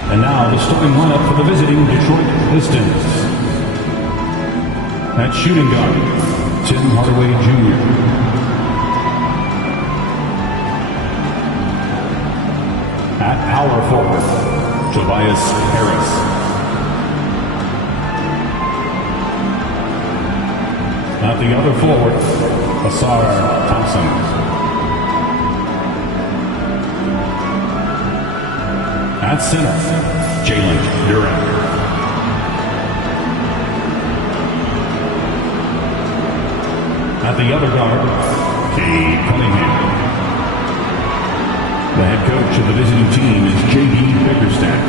And now the starting lineup for the visiting Detroit Pistons. At shooting guard, Tim Hardaway Jr. At power forward, Tobias Harris. At the other forward, Asar Thompson. At center, Jalen Duren. At the other guard, Cade Cunningham. The head coach of the visiting team is J.D. Bickerstaff.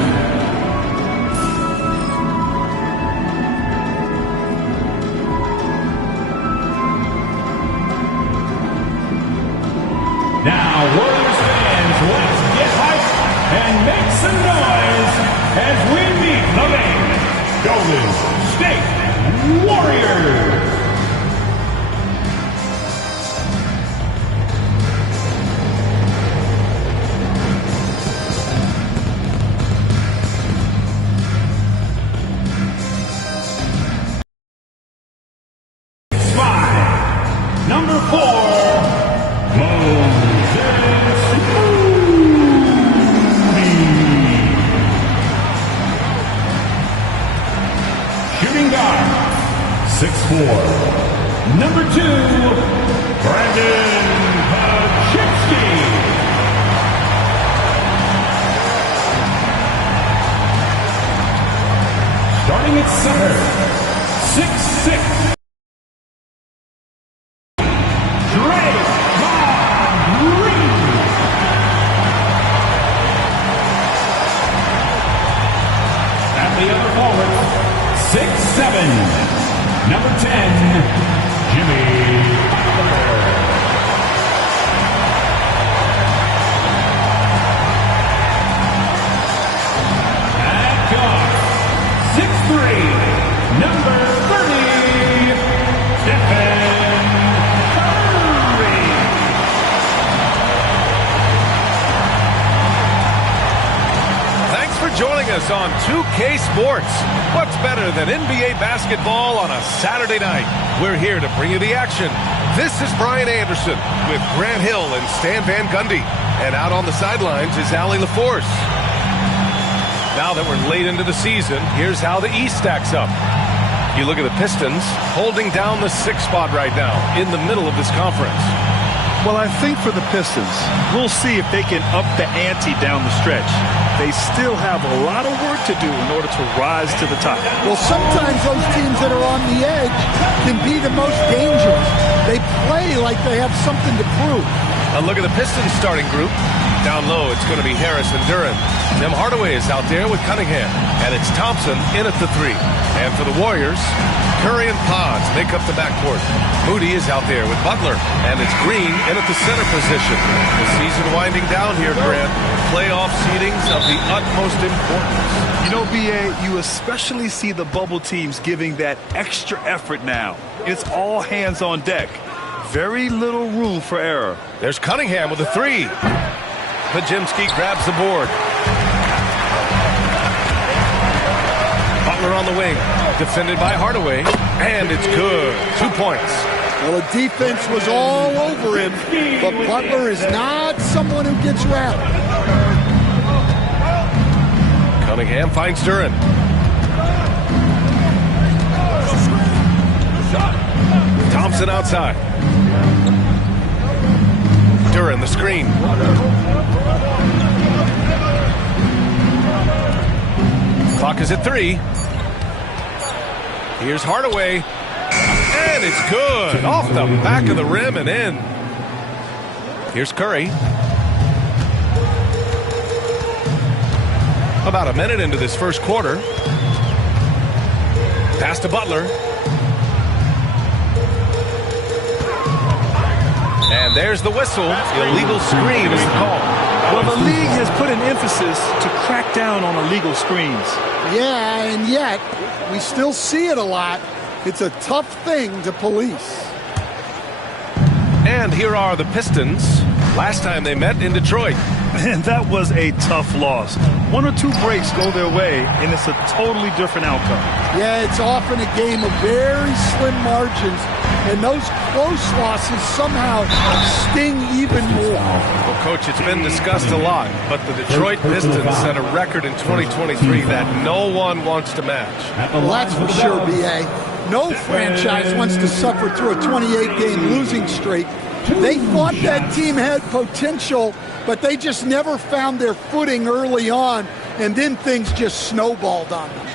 Now, Warriors fans, let's get hyped and make some noise as we meet the main Golden State Warriors. Number 4, Moses Moody. Shooting guard, 6'4", number 2, Brandon Paczynski. Starting at center, 6'6". The other forward, 6'7", number 10, Jimmy Butler. At guard, 6'3", number 30, Stephen Curry. Thanks for joining us on 2K Sports. What's better than NBA basketball on a Saturday night? We're here to bring you the action. This is Brian Anderson with Grant Hill and Stan Van Gundy. And out on the sidelines is Allie LaForce. Now that we're late into the season, here's how the East stacks up. You look at the Pistons holding down the 6th spot right now in the middle of this conference. Well, I think for the Pistons, we'll see if they can up the ante down the stretch. They still have a lot of work to do in order to rise to the top. Well, sometimes those teams that are on the edge can be the most dangerous. They play like they have something to prove. A look at the Pistons starting group. Down low, it's going to be Harris and Duren. Tim Hardaway is out there with Cunningham. And it's Thompson in at the 3. And for the Warriors, Curry and Pods make up the backcourt. Moody is out there with Butler. And it's Green in at the center position. The season winding down here, Grant. Playoff seedings of the utmost importance. You know, B.A., you especially see the bubble teams giving that extra effort now. It's all hands on deck. Very little room for error. There's Cunningham with a 3. Paczynski grabs the board. Butler on the wing, defended by Hardaway, and it's good. 2 points. Well, the defense was all over him, but Butler is not someone who gets wrapped. Cunningham finds Duren. Thompson outside. Duren the screen. Clock is at 3. Here's Hardaway. And it's good. Off the back of the rim and in. Here's Curry. About a minute into this first quarter. Pass to Butler. And there's the whistle. Illegal screen is the call. Well, the league has put an emphasis to crack down on illegal screens. Yeah, and yet we still see it a lot. It's a tough thing to police. And here are the Pistons last time they met in Detroit. And that was a tough loss. One or two breaks go their way, and it's a totally different outcome. Yeah, it's often a game of very slim margins, and those close losses somehow sting even more. Well, Coach, it's been discussed a lot, but the Detroit Pistons set a record in 2023 that no one wants to match. Well, that's for sure, B.A. No franchise wants to suffer through a 28-game losing streak. They thought that team had potential, but they just never found their footing early on, and then things just snowballed on them.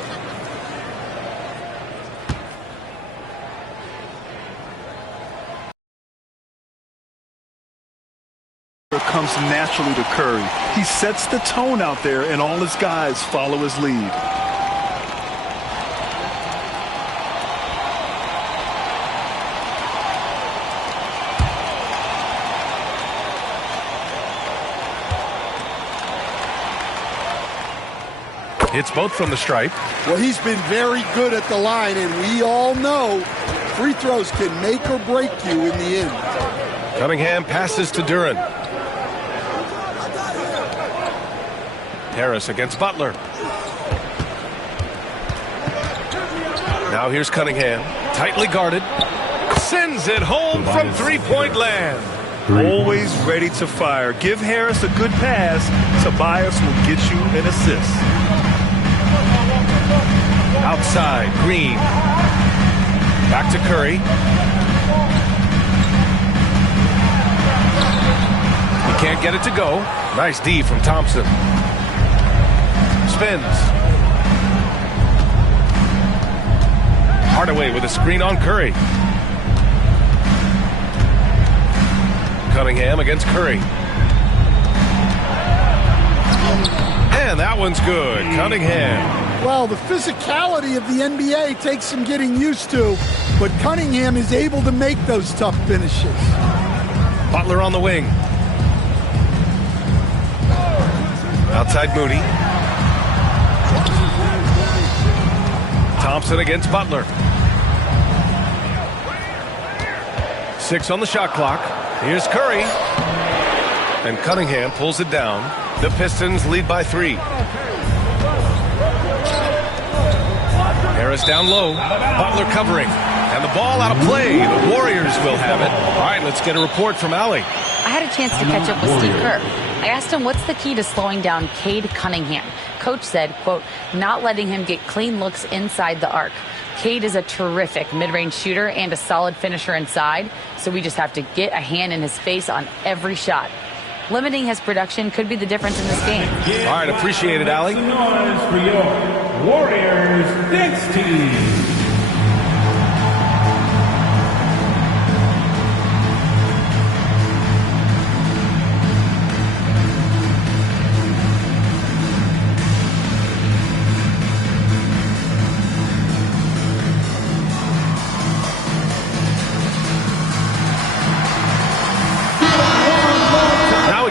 Comes naturally to Curry. He sets the tone out there, and all his guys follow his lead. It's both from the stripe. Well, he's been very good at the line, and we all know free throws can make or break you in the end. Cunningham passes to Duren. Harris against Butler. Now here's Cunningham, tightly guarded. Sends it home from three-point land. Always ready to fire. Give Harris a good pass. Tobias will get you an assist. Outside, Green. Back to Curry. He can't get it to go. Nice D from Thompson. Spins. Hardaway with a screen on Curry. Cunningham against Curry. And that one's good. Cunningham. Well, the physicality of the NBA takes some getting used to, but Cunningham is able to make those tough finishes. Butler on the wing. Outside Moody. Thompson against Butler. 6 on the shot clock. Here's Curry. And Cunningham pulls it down. The Pistons lead by 3. Harris down low. Butler covering. And the ball out of play. The Warriors will have it. All right, let's get a report from Allie. I had a chance to catch up with Steve Kerr. I asked him what's the key to slowing down Cade Cunningham. Coach said, quote, not letting him get clean looks inside the arc. Cade is a terrific mid-range shooter and a solid finisher inside, so we just have to get a hand in his face on every shot. Limiting his production could be the difference in this game. All right, appreciate it, Allie. Make some noise for your Warriors dance team.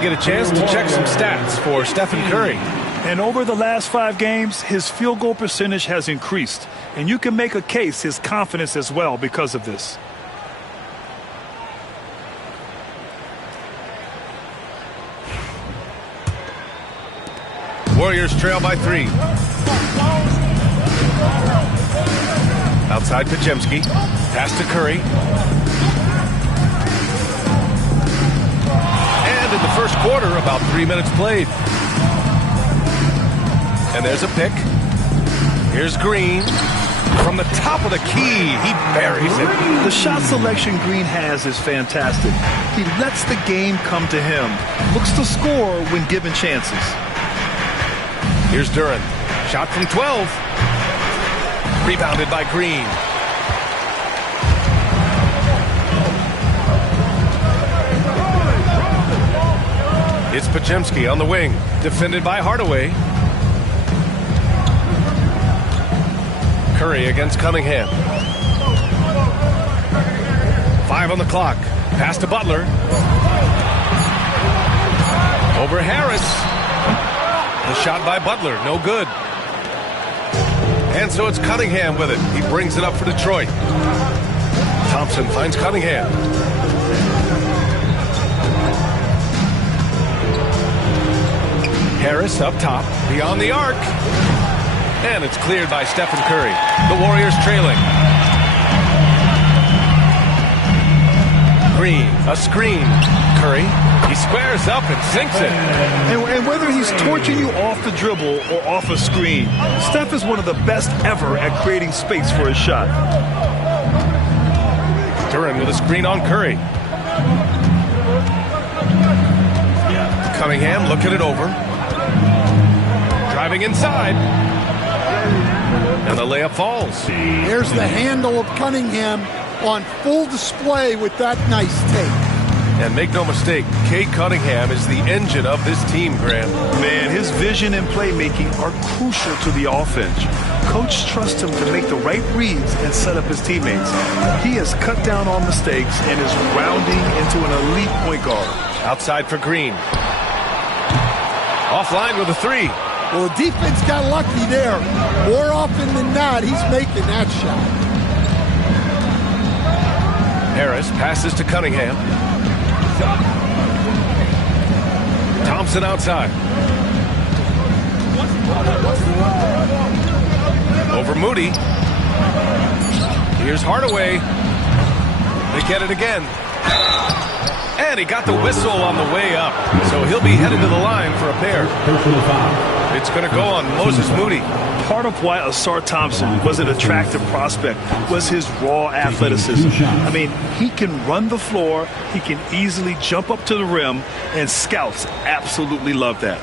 Get a chance to check some stats for Stephen Curry. And over the last 5 games, his field goal percentage has increased. And you can make a case his confidence as well because of this. Warriors trail by 3. Outside Pajemski. Pass to Curry. In the first quarter, about 3 minutes played. And there's a pick. Here's Green. From the top of the key, he buries it. The shot selection Green has is fantastic. He lets the game come to him. Looks to score when given chances. Here's Duren. Shot from 12. Rebounded by Green. It's Pajemski on the wing, defended by Hardaway. Curry against Cunningham. 5 on the clock. Pass to Butler. Over Harris. The shot by Butler, no good. And so it's Cunningham with it. He brings it up for Detroit. Thompson finds Cunningham. Harris up top, beyond the arc. And it's cleared by Stephen Curry. The Warriors trailing. Green, a screen. Curry, he squares up and sinks it. And whether he's torching you off the dribble or off a screen, Steph is one of the best ever at creating space for his shot. Duran with a screen on Curry. Cunningham looking it over. Driving inside. And the layup falls. There's the handle of Cunningham on full display with that nice take. And make no mistake, Cade Cunningham is the engine of this team, Grant. Man, his vision and playmaking are crucial to the offense. Coach trusts him to make the right reads and set up his teammates. He has cut down on mistakes and is rounding into an elite point guard. Outside for Green. Offline with a three. Well, the defense got lucky there. More often than not, he's making that shot. Harris passes to Cunningham. Thompson outside. Over Moody. Here's Hardaway. They get it again. And he got the whistle on the way up. So he'll be headed to the line for a pair. It's going to go on Moses Moody. Part of why Ausar Thompson was an attractive prospect was his raw athleticism. I mean, he can run the floor, he can easily jump up to the rim, and scouts absolutely love that.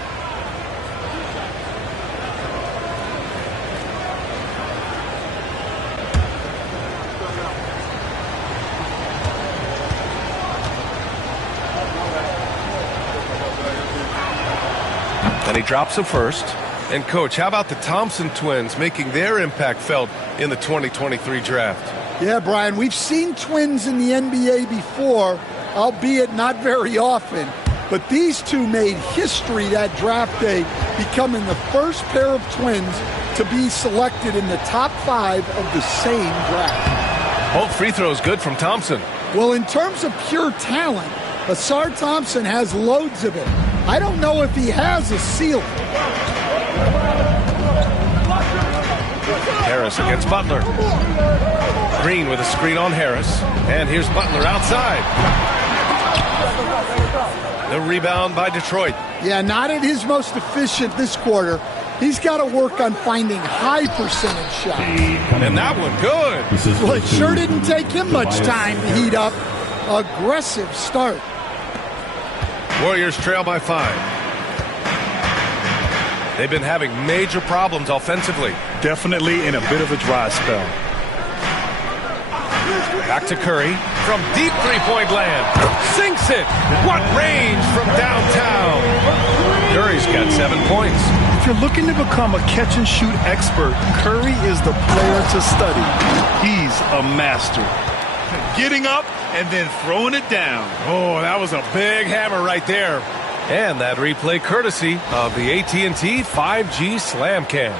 And he drops a first. And, Coach, how about the Thompson twins making their impact felt in the 2023 draft? Yeah, Brian, we've seen twins in the NBA before, albeit not very often. But these two made history that draft day, becoming the first pair of twins to be selected in the top 5 of the same draft. Both free throws good from Thompson. Well, in terms of pure talent, Ausar Thompson has loads of it. I don't know if he has a ceiling. Harris against Butler. Green with a screen on Harris. And here's Butler outside. The rebound by Detroit. Yeah, not at his most efficient this quarter. He's got to work on finding high percentage shots. And that one good. Well, it sure didn't take him much time to heat up. Aggressive start. Warriors trail by 5. They've been having major problems offensively. Definitely in a bit of a dry spell. Back to Curry from deep three-point land. Sinks it. What range from downtown. Curry's got 7 points. If you're looking to become a catch-and-shoot expert, Curry is the player to study. He's a master. Getting up and then throwing it down. Oh, that was a big hammer right there. And that replay courtesy of the AT&T 5G Slam Cam.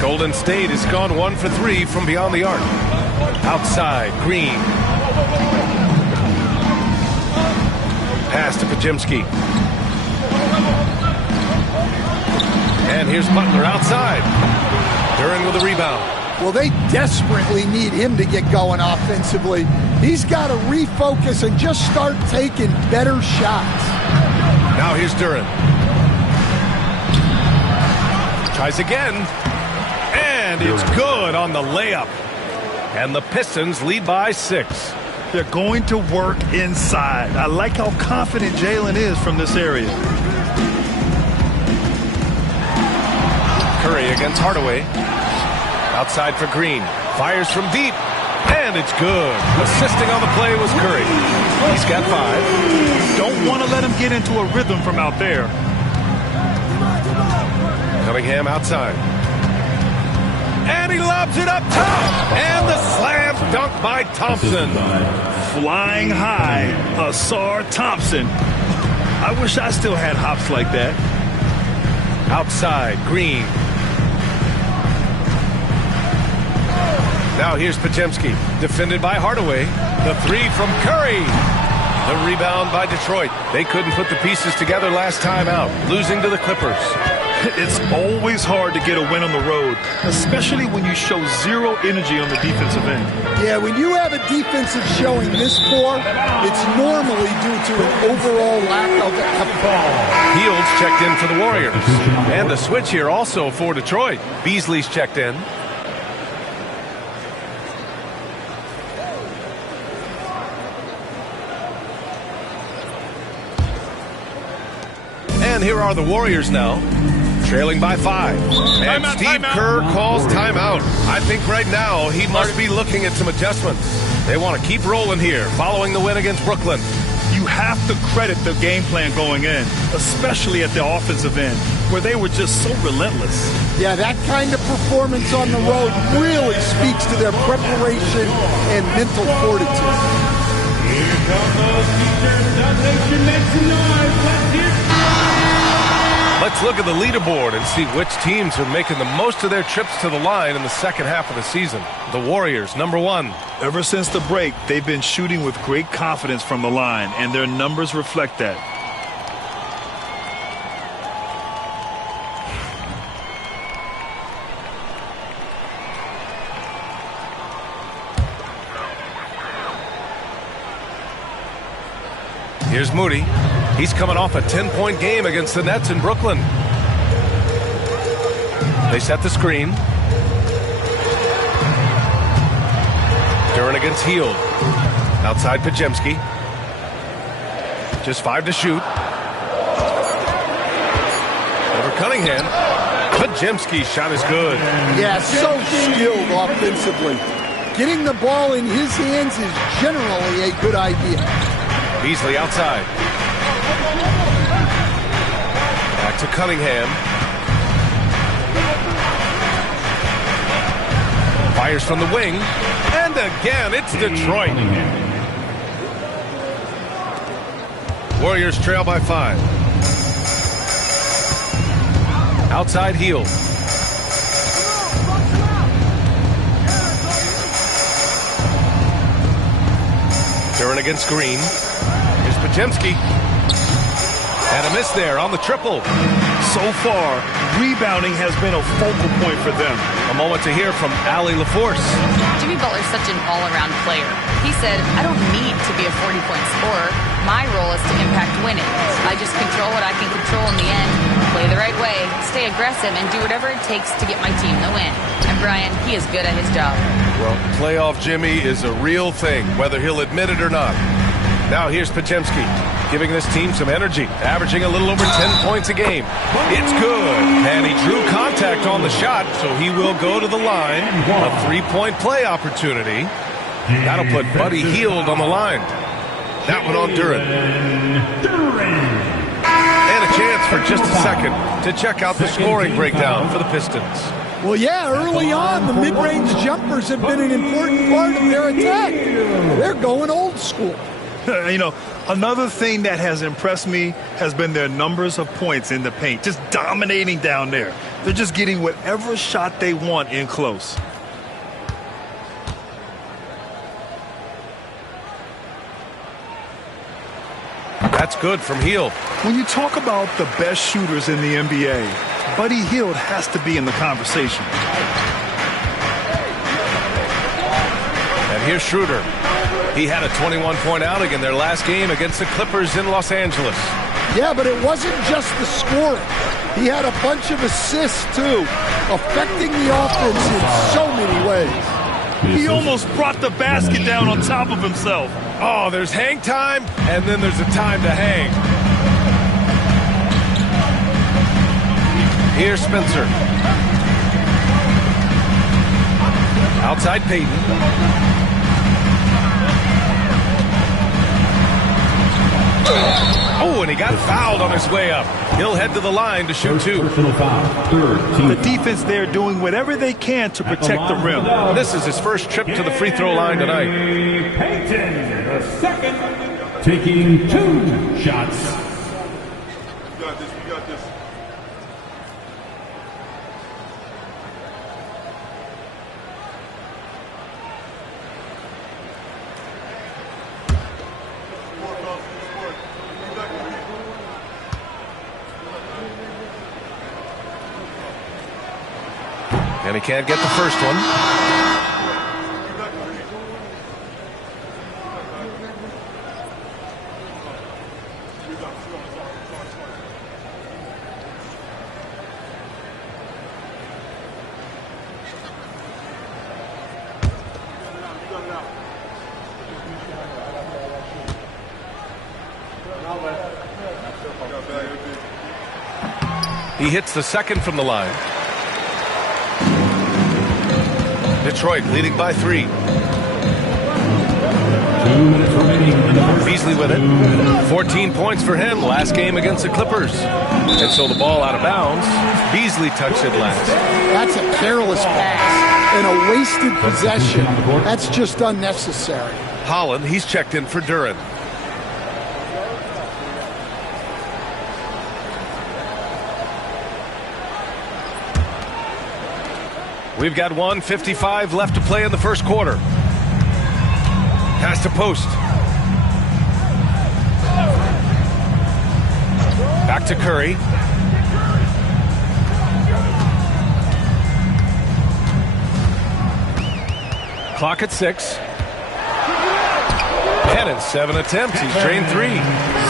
Golden State has gone 1 for 3 from beyond the arc. Outside, Green. Pass to Pajemski. And here's Butler outside. Duran with a rebound. Well, they desperately need him to get going offensively. He's got to refocus and just start taking better shots. Now here's Duran. Tries again. And it's good on the layup. And the Pistons lead by 6. They're going to work inside. I like how confident Jalen is from this area. Curry against Hardaway. Outside for Green. Fires from deep. And it's good. Assisting on the play was Curry. He's got 5. Don't want to let him get into a rhythm from out there. Cunningham outside. And he lobs it up top. And the slam dunk by Thompson. Flying high, Ausar Thompson. I wish I still had hops like that. Outside, Green. Now here's Pajemski, defended by Hardaway. The 3 from Curry. The rebound by Detroit. They couldn't put the pieces together last time out, losing to the Clippers. It's always hard to get a win on the road, especially when you show zero energy on the defensive end. Yeah, when you have a defensive showing this poor, it's normally due to an overall lack of effort. Fields checked in for the Warriors. And a switch here also for Detroit. Beasley's checked in. And here are the Warriors now, trailing by 5. And Steve Kerr calls timeout. I think right now he must be looking at some adjustments. They want to keep rolling here following the win against Brooklyn. You have to credit the game plan going in, especially at the offensive end, where they were just so relentless. Yeah, that kind of performance on the road really speaks to their preparation and mental fortitude. Here come those features. Domination makes some noise. Let's hear. Let's look at the leaderboard and see which teams are making the most of their trips to the line in the second half of the season. The Warriors, number 1. Ever since the break, they've been shooting with great confidence from the line, and their numbers reflect that. Here's Moody. He's coming off a 10-point game against the Nets in Brooklyn. They set the screen. Duran against Hield. Outside Pajemski. Just 5 to shoot. Over Cunningham. Pajemski's shot is good. Yeah, so skilled offensively. Getting the ball in his hands is generally a good idea. Beasley outside. Back to Cunningham. Fires from the wing. And again, it's Detroit. Warriors trail by 5. Outside Hield. Duran against Green. Here's Pajemski. And a miss there on the triple. So far, rebounding has been a focal point for them. A moment to hear from Allie LaForce. Jimmy Butler's such an all-around player. He said, I don't need to be a 40-point scorer. My role is to impact winning. I just control what I can control in the end, play the right way, stay aggressive, and do whatever it takes to get my team the win. And Brian, he is good at his job. Well, playoff Jimmy is a real thing, whether he'll admit it or not. Now here's Pajemski, giving this team some energy, averaging a little over 10 points a game. It's good, and he drew contact on the shot, so he will go to the line. A 3-point play opportunity. That'll put Buddy Hield on the line. That one on Duran. And a chance for just a second to check out the scoring breakdown for the Pistons. Well, yeah, early on, the mid-range jumpers have been an important part of their attack. They're going old school. You know, another thing that has impressed me has been their numbers of points in the paint, just dominating down there. They're just getting whatever shot they want in close. That's good from Hield. When you talk about the best shooters in the NBA, Buddy Hield has to be in the conversation. And here's Schroeder. He had a 21-point outing in their last game against the Clippers in Los Angeles. Yeah, but it wasn't just the scoring. He had a bunch of assists, too, affecting the offense in so many ways. He almost brought the basket down on top of himself. Oh, there's hang time, and then there's a time to hang. Here's Spencer. Outside Payton. Oh, and he got fouled on his way up. He'll head to the line to shoot 2. The defense there doing whatever they can to protect the rim. This is his first trip to the free throw line tonight. Payton, the second, taking 2 shots. We got this. he can't get the first one. He hits the second from the line. Detroit leading by 3. 2 minutes remaining. Beasley with it. 14 points for him last game against the Clippers. And so the ball out of bounds. Beasley touched it last. That's a careless pass and a wasted possession. That's just unnecessary. Holland, he's checked in for Duran. We've got 1:55 left to play in the first quarter. Pass to post. Back to Curry. Clock at 6. 10 and 7 attempts. He's drained 3.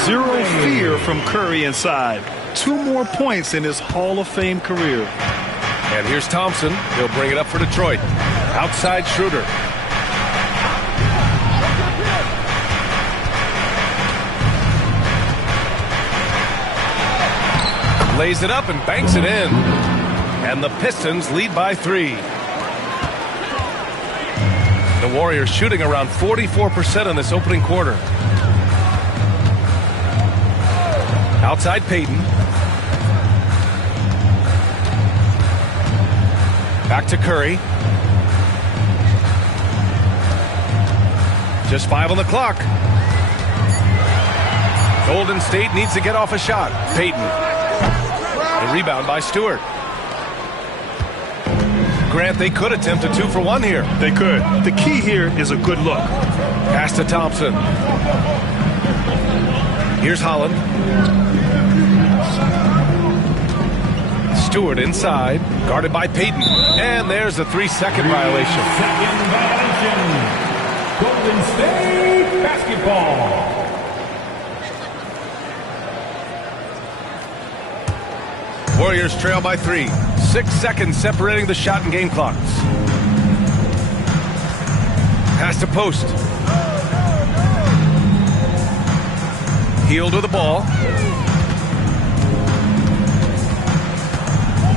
Zero fear from Curry inside. 2 more points in his Hall of Fame career. And here's Thompson. He'll bring it up for Detroit. Outside Schroeder. Lays it up and banks it in. And the Pistons lead by 3. The Warriors shooting around 44% in this opening quarter. Outside Payton. Back to Curry. Just 5 on the clock. Golden State needs to get off a shot. Payton. The rebound by Stewart. Grant, they could attempt a 2-for-1 here. They could. The key here is a good look. Pass to Thompson. Here's Holland. Stewart inside, guarded by Payton. And there's a 3-second violation. Second violation. Golden State basketball. Warriors trail by 3. 6 seconds separating the shot and game clocks. Pass to post. Healed with the ball.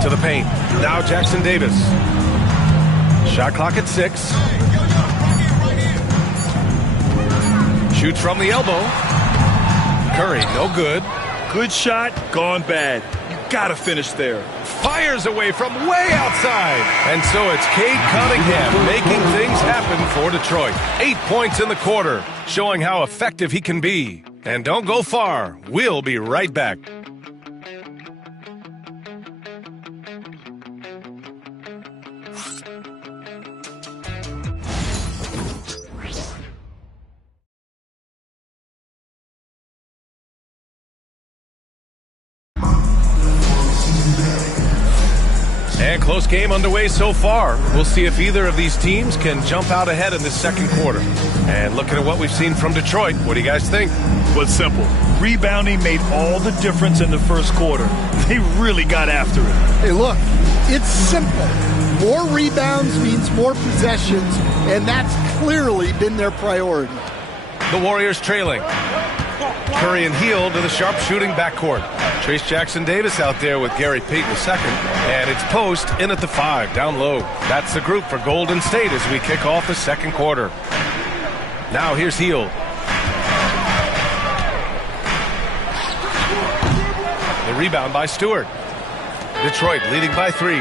To the paint. Now Jackson Davis. Shot clock at 6. Shoots from the elbow. Curry, no good. Good shot, gone bad. You gotta finish there. Fires away from way outside. And so it's Cade Cunningham making things happen for Detroit. 8 points in the quarter, showing how effective he can be. And don't go far. We'll be right back. And close game underway so far. We'll see if either of these teams can jump out ahead in this second quarter. And looking at what we've seen from Detroit, what do you guys think? Well, it's simple. Rebounding made all the difference in the first quarter. They really got after it. Hey, look, it's simple. More rebounds means more possessions, and that's clearly been their priority. The Warriors trailing. Curry and Hield to the sharpshooting backcourt. Trace Jackson Davis out there with Gary Payton II. And it's Post in at the 5, down low. That's the group for Golden State as we kick off the second quarter. Now here's Hield. The rebound by Stewart. Detroit leading by 3.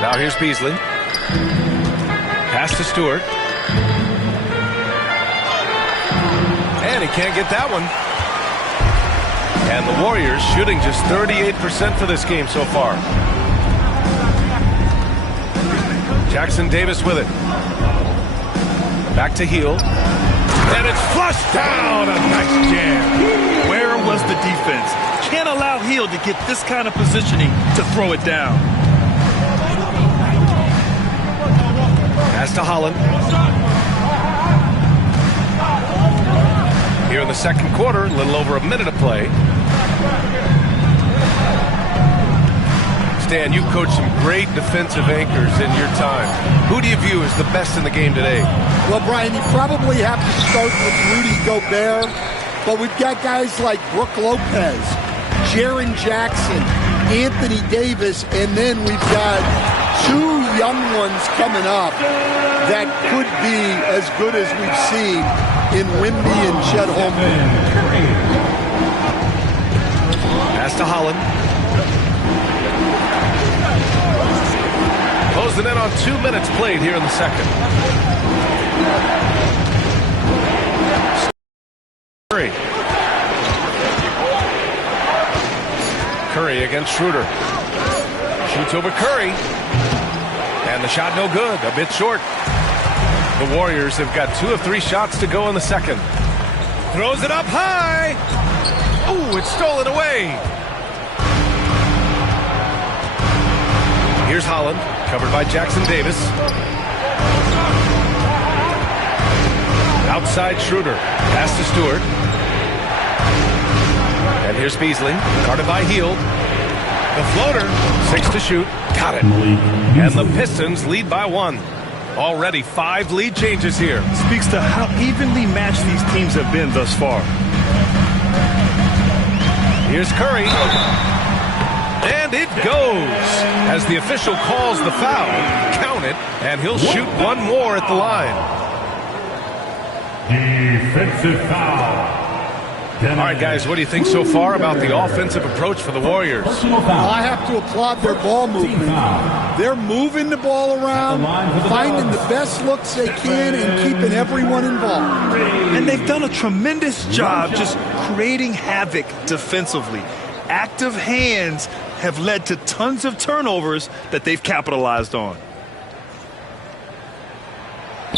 Now here's Beasley. Pass to Stewart. And he can't get that one. And the Warriors shooting just 38% for this game so far. Jackson Davis with it. Back to Hield. And it's flushed down. A nice jam. Where was the defense. Can't allow Hill to get this kind of positioning to throw it down. Pass to Holland. Here in the second quarter, a little over a minute of play. Stan, you coached some great defensive anchors in your time. Who do you view as the best in the game today? Well, Brian, you probably have to start with Rudy Gobert, but we've got guys like Brook Lopez, Jaren Jackson, Anthony Davis, and then we've got two young ones coming up that could be as good as we've seen in Wemby and Chet Holmgren. Pass to Holland. Closing in on 2 minutes played here in the second. Curry against Schroeder. Shoots over Curry. And the shot no good, a bit short. The Warriors have got 2 of 3 shots to go in the second. Throws it up high. Ooh, it's stolen away. Here's Holland, covered by Jackson Davis. Outside Schroeder, pass to Stewart. And here's Beasley, guarded by Hield. The floater, 6 to shoot, got it. And the Pistons lead by 1. Already 5 lead changes here. Speaks to how evenly matched these teams have been thus far. Here's Curry. And it goes. As the official calls the foul, count it, and he'll shoot one more at the line. Defensive foul. All right, guys, what do you think so far about the offensive approach for the Warriors? I have to applaud their ball movement. They're moving the ball around, finding the best looks they can, and keeping everyone involved. And they've done a tremendous job just creating havoc defensively. Active hands have led to tons of turnovers that they've capitalized on.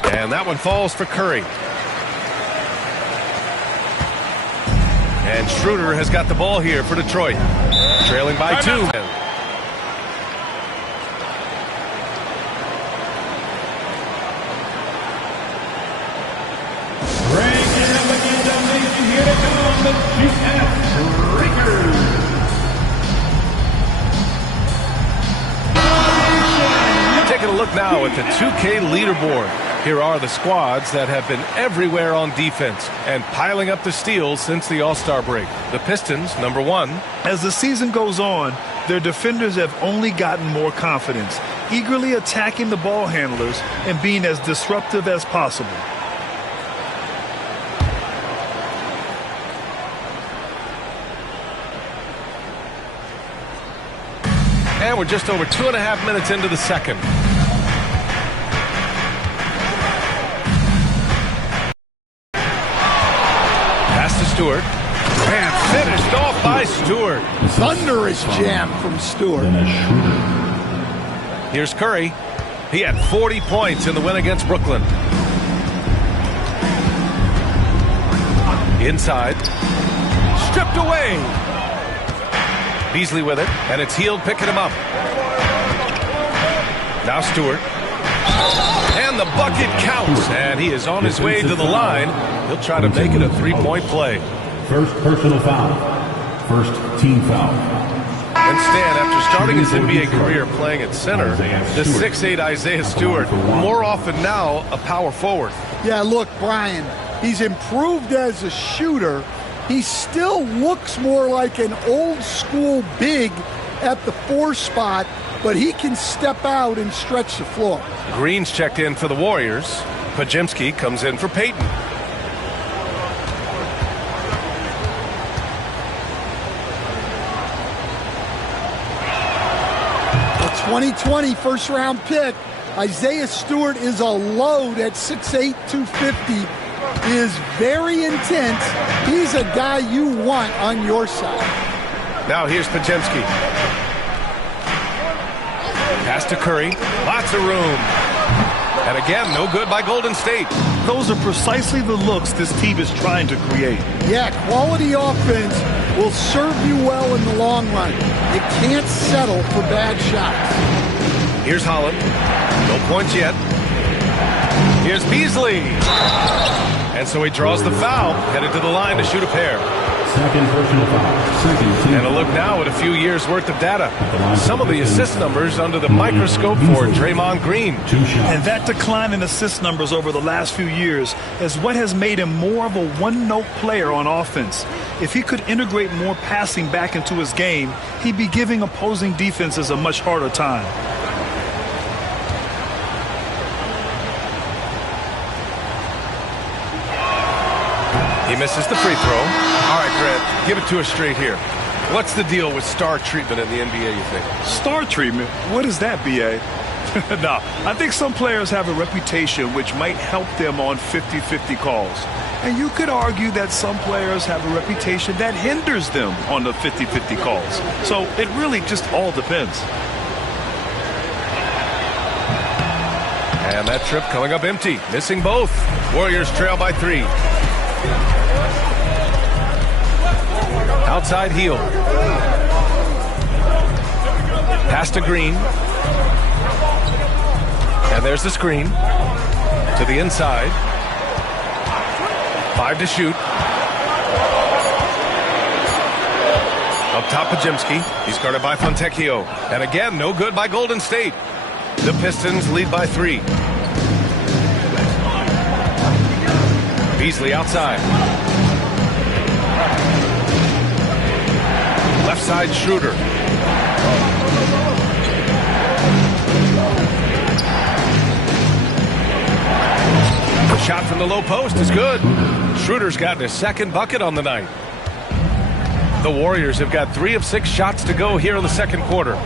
And that one falls for Curry. And Schroeder has got the ball here for Detroit. Trailing by 2. Breaking up again, domination. Here to come, the GS Breakers. Taking a look now at the 2K leaderboard. Here are the squads that have been everywhere on defense and piling up the steals since the All-Star break. The Pistons, number 1. As the season goes on, their defenders have only gotten more confidence, eagerly attacking the ball handlers and being as disruptive as possible. And we're just over 2.5 minutes into the second. Stewart, and finished off by Stewart. Thunderous jam from Stewart. Here's Curry. He had 40 points in the win against Brooklyn. Inside. Stripped away. Beasley with it, and it's Hield picking him up. Now Stewart. And the bucket counts, and he is on his way to the line. He'll try to make it a 3-point play. First personal foul. First team foul. And Stan, after starting his NBA career playing at center, the 6'8" Isaiah Stewart, more often now a power forward. Yeah, look, Brian, he's improved as a shooter. He still looks more like an old school big at the 4 spot, but he can step out and stretch the floor. Green's checked in for the Warriors. Pajemski comes in for Payton. The 2020 first-round pick, Isaiah Stewart, is a load at 6'8", 250. Is very intense. He's a guy you want on your side. Now here's Pajemski. Pass to Curry. Lots of room. And again, no good by Golden State. Those are precisely the looks this team is trying to create. Yeah, quality offense will serve you well in the long run. You can't settle for bad shots. Here's Holland. No points yet. Here's Beasley. And so he draws the foul, headed to the line to shoot a pair. Second personal foul. And a look now at a few years' worth of data. Some of the assist numbers under the microscope for Draymond Green. And that decline in assist numbers over the last few years is what has made him more of a one-note player on offense. If he could integrate more passing back into his game, he'd be giving opposing defenses a much harder time. He misses the free throw. All right, Grant, give it to us straight here. What's the deal with star treatment in the NBA, you think? Star treatment? What is that, B.A.? No, I think some players have a reputation which might help them on 50-50 calls. And you could argue that some players have a reputation that hinders them on the 50-50 calls. So it really just all depends. And that trip coming up empty, missing both. Warriors trail by 3. Outside heel. Pass to Green. And there's the screen. To the inside. 5 to shoot. Up top, Pajemski. He's guarded by Fontecchio. And again, no good by Golden State. The Pistons lead by 3. Beasley outside. Left side, Schroeder. The shot from the low post is good. Schroeder's gotten his second bucket on the night. The Warriors have got 3 of 6 shots to go here in the second quarter.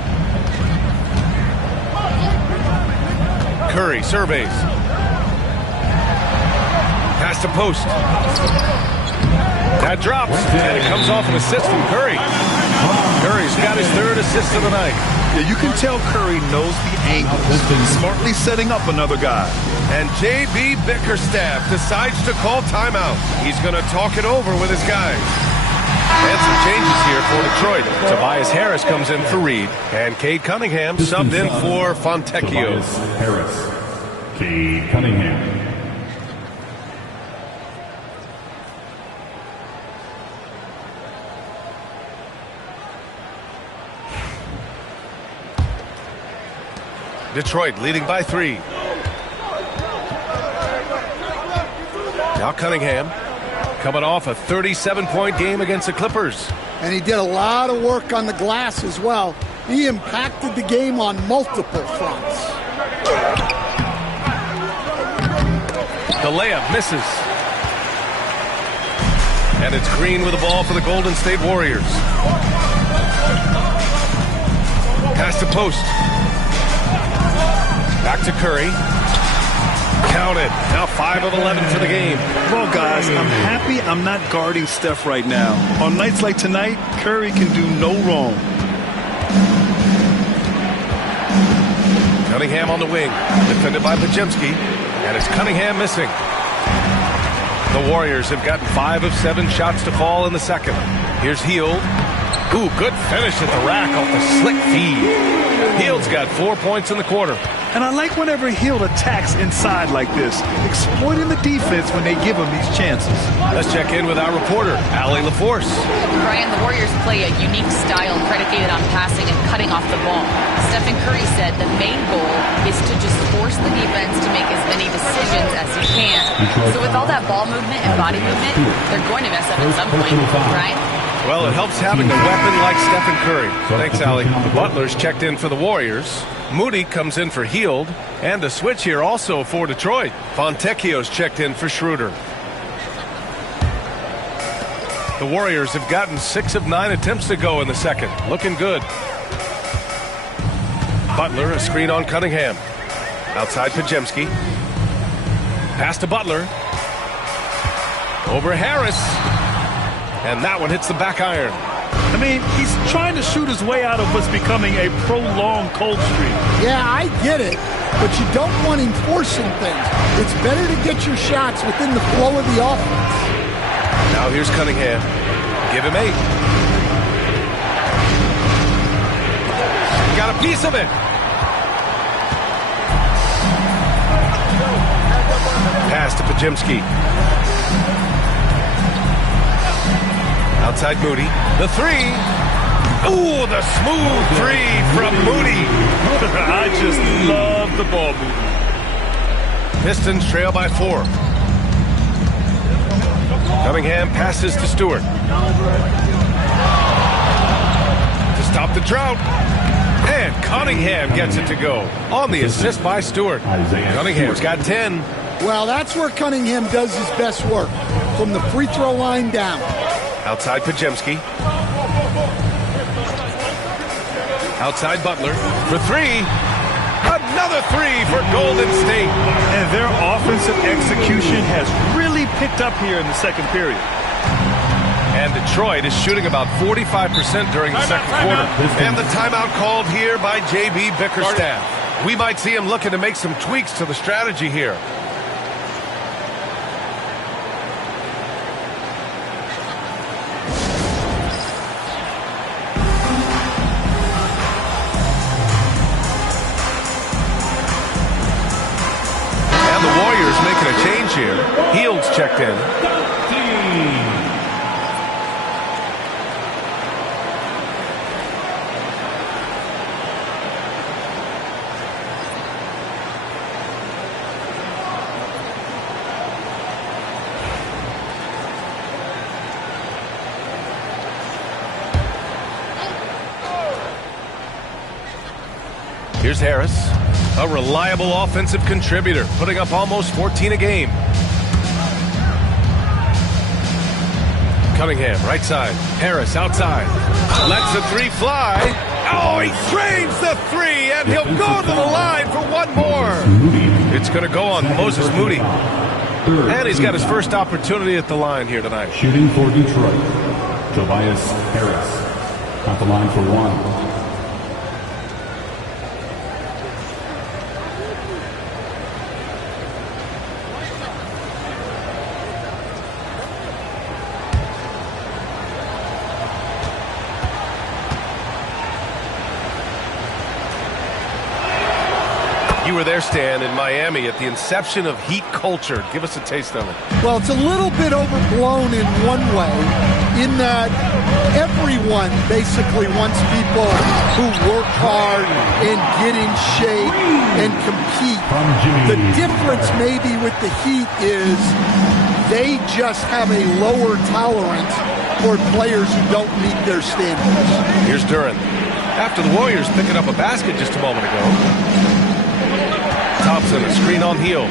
Curry surveys. Pass to post. That drops, and it comes off an assist from Curry. Curry's got his 3rd assist of the night. Yeah, you can tell Curry knows the angles. Smartly setting up another guy. And J.B. Bickerstaff decides to call timeout. He's going to talk it over with his guys. And some changes here for Detroit. Tobias Harris comes in for Reed. And Cade Cunningham subbed in for Fontecchio. Harris. Cade Cunningham. Detroit leading by 3. Now Cunningham coming off a 37-point game against the Clippers. And he did a lot of work on the glass as well. He impacted the game on multiple fronts. The layup misses. And it's Green with the ball for the Golden State Warriors. Pass to post. Back to Curry. Counted. Now 5 of 11 for the game. Well, guys, I'm happy I'm not guarding Steph right now. On nights like tonight, Curry can do no wrong. Cunningham on the wing. Defended by Pajemski. And it's Cunningham missing. The Warriors have gotten 5 of 7 shots to fall in the second. Here's Hield. Ooh, good finish at the rack off the slick feed. Hield's got 4 points in the quarter. And I like whenever Hield attacks inside like this, exploiting the defense when they give him these chances. Let's check in with our reporter, Allie LaForce. Brian, the Warriors play a unique style predicated on passing and cutting off the ball. Stephen Curry said the main goal is to just force the defense to make as many decisions as he can. So with all that ball movement and body movement, they're going to mess up at some point, right? Well, it helps having a weapon like Stephen Curry. Thanks, Allie. Butler's checked in for the Warriors. Moody comes in for Hield. And a switch here also for Detroit. Fontecchio's checked in for Schroeder. The Warriors have gotten 6 of 9 attempts to go in the second. Looking good. Butler, a screen on Cunningham. Outside Pajemski. Pass to Butler. Over Harris. And that one hits the back iron. I mean, he's trying to shoot his way out of what's becoming a prolonged cold streak. Yeah, I get it. but you don't want him forcing things. It's better to get your shots within the flow of the offense. Now here's Cunningham. Give him 8. Got a piece of it. Pass to Pajemski. Outside Moody. The 3. Ooh, the smooth 3 from Moody. I just love the ball movement. Pistons trail by 4. Cunningham passes to Stewart. To stop the drought. And Cunningham gets it to go on the assist by Stewart. Cunningham's got 10. Well, that's where Cunningham does his best work, from the free throw line down. Outside Pajemski. Outside Butler for 3. Another 3 for Golden State. And their offensive execution has really picked up here in the second period. And Detroit is shooting about 45% during the second quarter. And the timeout called here by J.B. Bickerstaff. We might see him looking to make some tweaks to the strategy here. Making a change here. Heald's checked in. Here's Harris. A reliable offensive contributor, putting up almost 14 a game. Cunningham, right side. Harris, outside. Lets the 3 fly. Oh, he drains the 3, and he'll go to the line for one more. It's going to go on Moses Moody. And he's got his first opportunity at the line here tonight. Shooting for Detroit, Tobias Harris. At the line for 1. You were there, Stan, in Miami at the inception of Heat culture. Give us a taste of it. Well, it's a little bit overblown in one way, in that everyone basically wants people who work hard and get in shape and compete. The difference maybe with the Heat is they just have a lower tolerance for players who don't meet their standards. Here's Duran. After the Warriors picking up a basket just a moment ago. Thompson, a screen on Hield.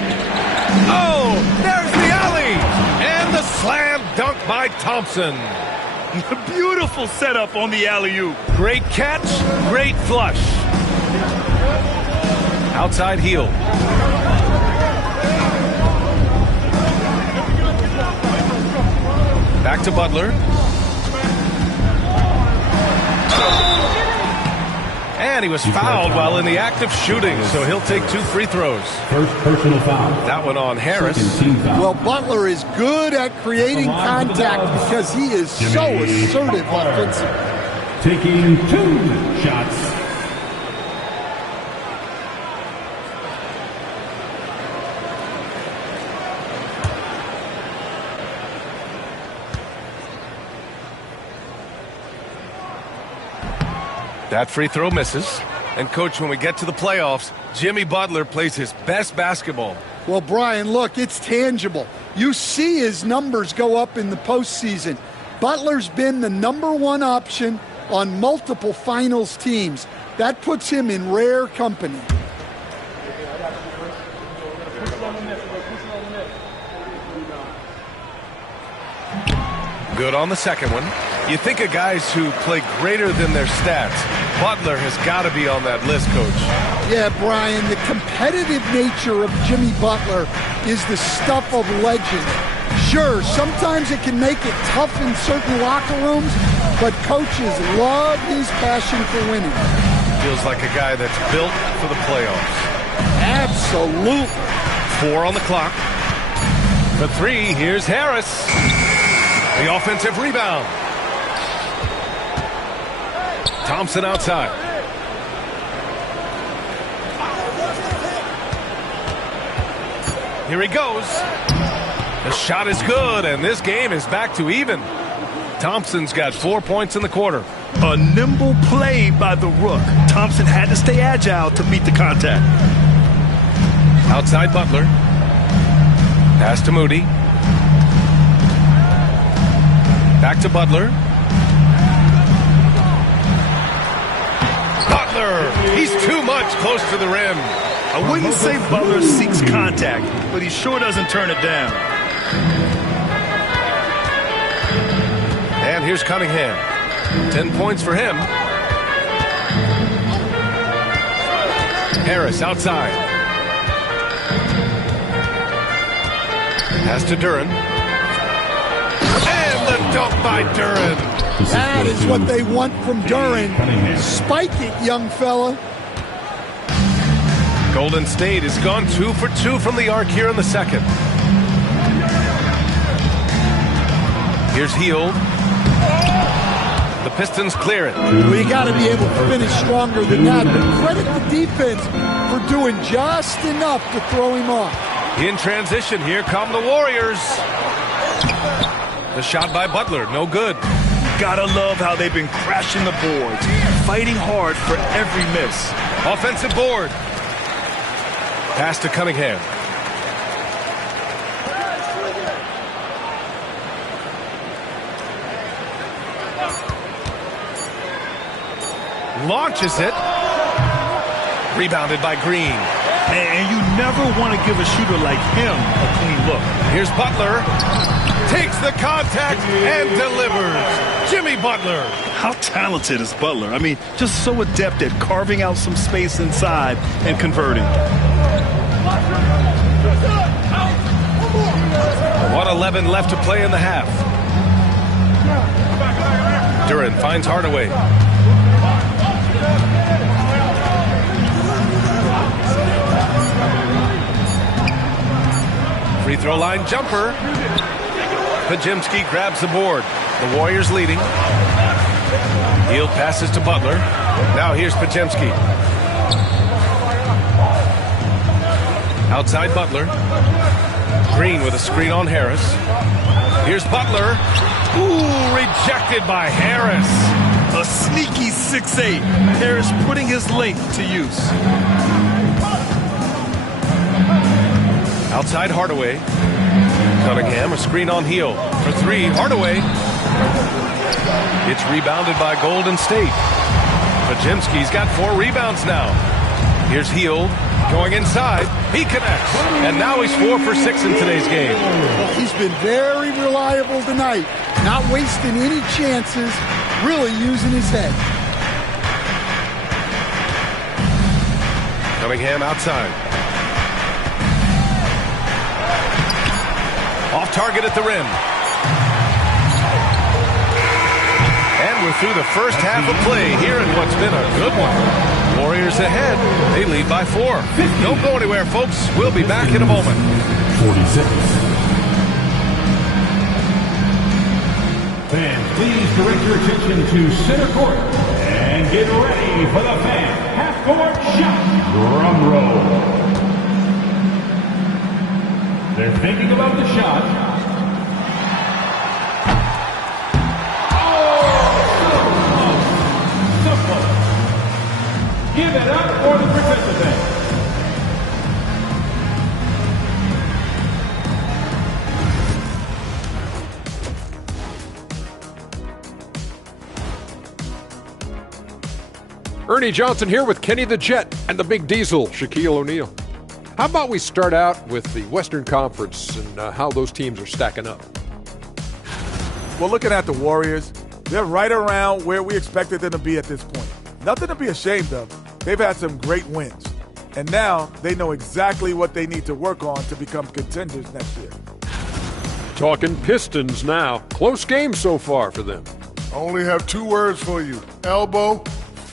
Oh, there's the alley! And the slam dunk by Thompson. Beautiful setup on the alley-oop. Great catch, great flush. Outside Hield. Back to Butler. And he was fouled while in the act of shooting, so he'll take 2 free throws. First personal foul. That one on Harris. Well, Butler is good at creating contact because he is so assertive offensively. Taking 2 shots. That free throw misses. And, Coach, when we get to the playoffs, Jimmy Butler plays his best basketball. Well, Brian, look, it's tangible. You see his numbers go up in the postseason. Butler's been the #1 option on multiple finals teams. That puts him in rare company. Good on the second one. You think of guys who play greater than their stats. Butler has got to be on that list, Coach. Yeah, Brian, the competitive nature of Jimmy Butler is the stuff of legend. Sure, sometimes it can make it tough in certain locker rooms, but coaches love his passion for winning. Feels like a guy that's built for the playoffs. Absolutely. 4 on the clock. For 3, here's Harris. The offensive rebound. Thompson outside. Here he goes. The shot is good, and this game is back to even. Thompson's got 4 points in the quarter. A nimble play by the Rook. Thompson had to stay agile to beat the contact. Outside Butler. Pass to Moody. Back to Butler. Butler! He's too much close to the rim. I wouldn't say Butler seeks contact, but he sure doesn't turn it down. And here's Cunningham. 10 points for him. Harris outside. Pass to Duren. And the dunk by Duren. That is what they want from Duren. Spike it, young fella. Golden State has gone 2 for 2 from the arc here in the second. Here's Hield. The Pistons clear it. Well, you got to be able to finish stronger than that. But credit the defense for doing just enough to throw him off. In transition, here come the Warriors. The shot by Butler, no good. Gotta love how they've been crashing the boards, fighting hard for every miss. Offensive board. Pass to Cunningham. Launches it. Rebounded by Green. And you never want to give a shooter like him a clean look. Here's Butler. Takes the contact and delivers. Jimmy Butler. How talented is Butler? I mean, just so adept at carving out some space inside and converting. 1:11 left to play in the half. Duren finds Hardaway. Free throw line jumper. Pajemski grabs the board. The Warriors leading. Hield passes to Butler. Now here's Pajemski. Outside Butler. Green with a screen on Harris. Here's Butler. Ooh, rejected by Harris. A sneaky 6'8". Harris putting his length to use. Outside Hardaway. Cunningham, a screen on Hield. For 3, Hardaway. It's rebounded by Golden State. Pajemski's got 4 rebounds now. Here's Hield going inside. He connects. And now he's 4 for 6 in today's game. He's been very reliable tonight. Not wasting any chances. Really using his head. Cunningham outside. Off target at the rim. And we're through the first half of play here in what's been a good one. Warriors ahead. They lead by 4. Don't go anywhere, folks. We'll be back in a moment. 46. Fans, please direct your attention to center court and get ready for the fan half-court shot. Drum roll. They're thinking about the shot. Oh, simple. Give it up for the participant. Ernie Johnson here with Kenny the Jet and the Big Diesel, Shaquille O'Neal. How about we start out with the Western Conference and how those teams are stacking up? Well, looking at the Warriors, they're right around where we expected them to be at this point. Nothing to be ashamed of. They've had some great wins. And now they know exactly what they need to work on to become contenders next year. Talking Pistons now. Close game so far for them. I only have 2 words for you. Elbow,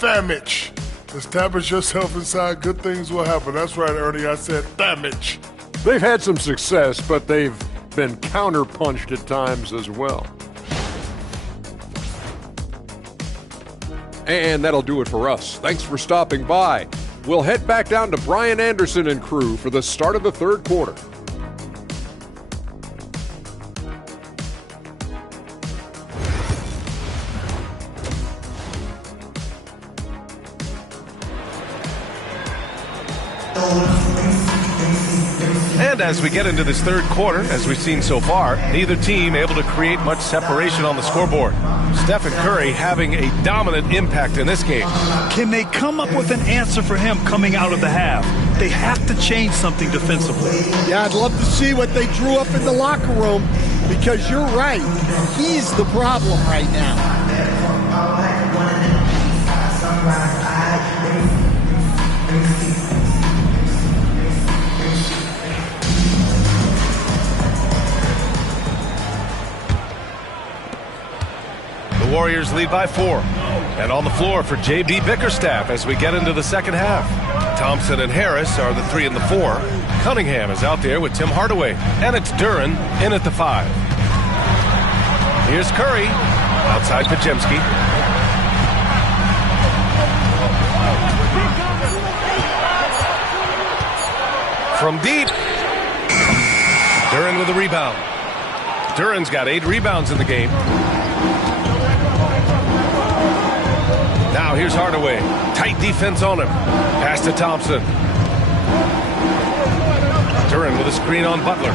famich. Establish yourself inside, good things will happen. That's right, Ernie. I said damage. They've had some success, but they've been counterpunched at times as well. And that'll do it for us. Thanks for stopping by. We'll head back down to Brian Anderson and crew for the start of the third quarter. And as we get into this third quarter, as we've seen so far, neither team able to create much separation on the scoreboard. Stephen Curry having a dominant impact in this game. Can they come up with an answer for him coming out of the half? They have to change something defensively. Yeah, I'd love to see what they drew up in the locker room, because you're right. He's the problem right now. The Warriors lead by 4. And on the floor for J.B. Bickerstaff as we get into the second half. Thompson and Harris are the 3 and the 4. Cunningham is out there with Tim Hardaway. And it's Duren in at the 5. Here's Curry. Outside Pajemski. From deep. Duren with a rebound. Duren's got 8 rebounds in the game. Now here's Hardaway. Tight defense on him. Pass to Thompson. Duren with a screen on Butler.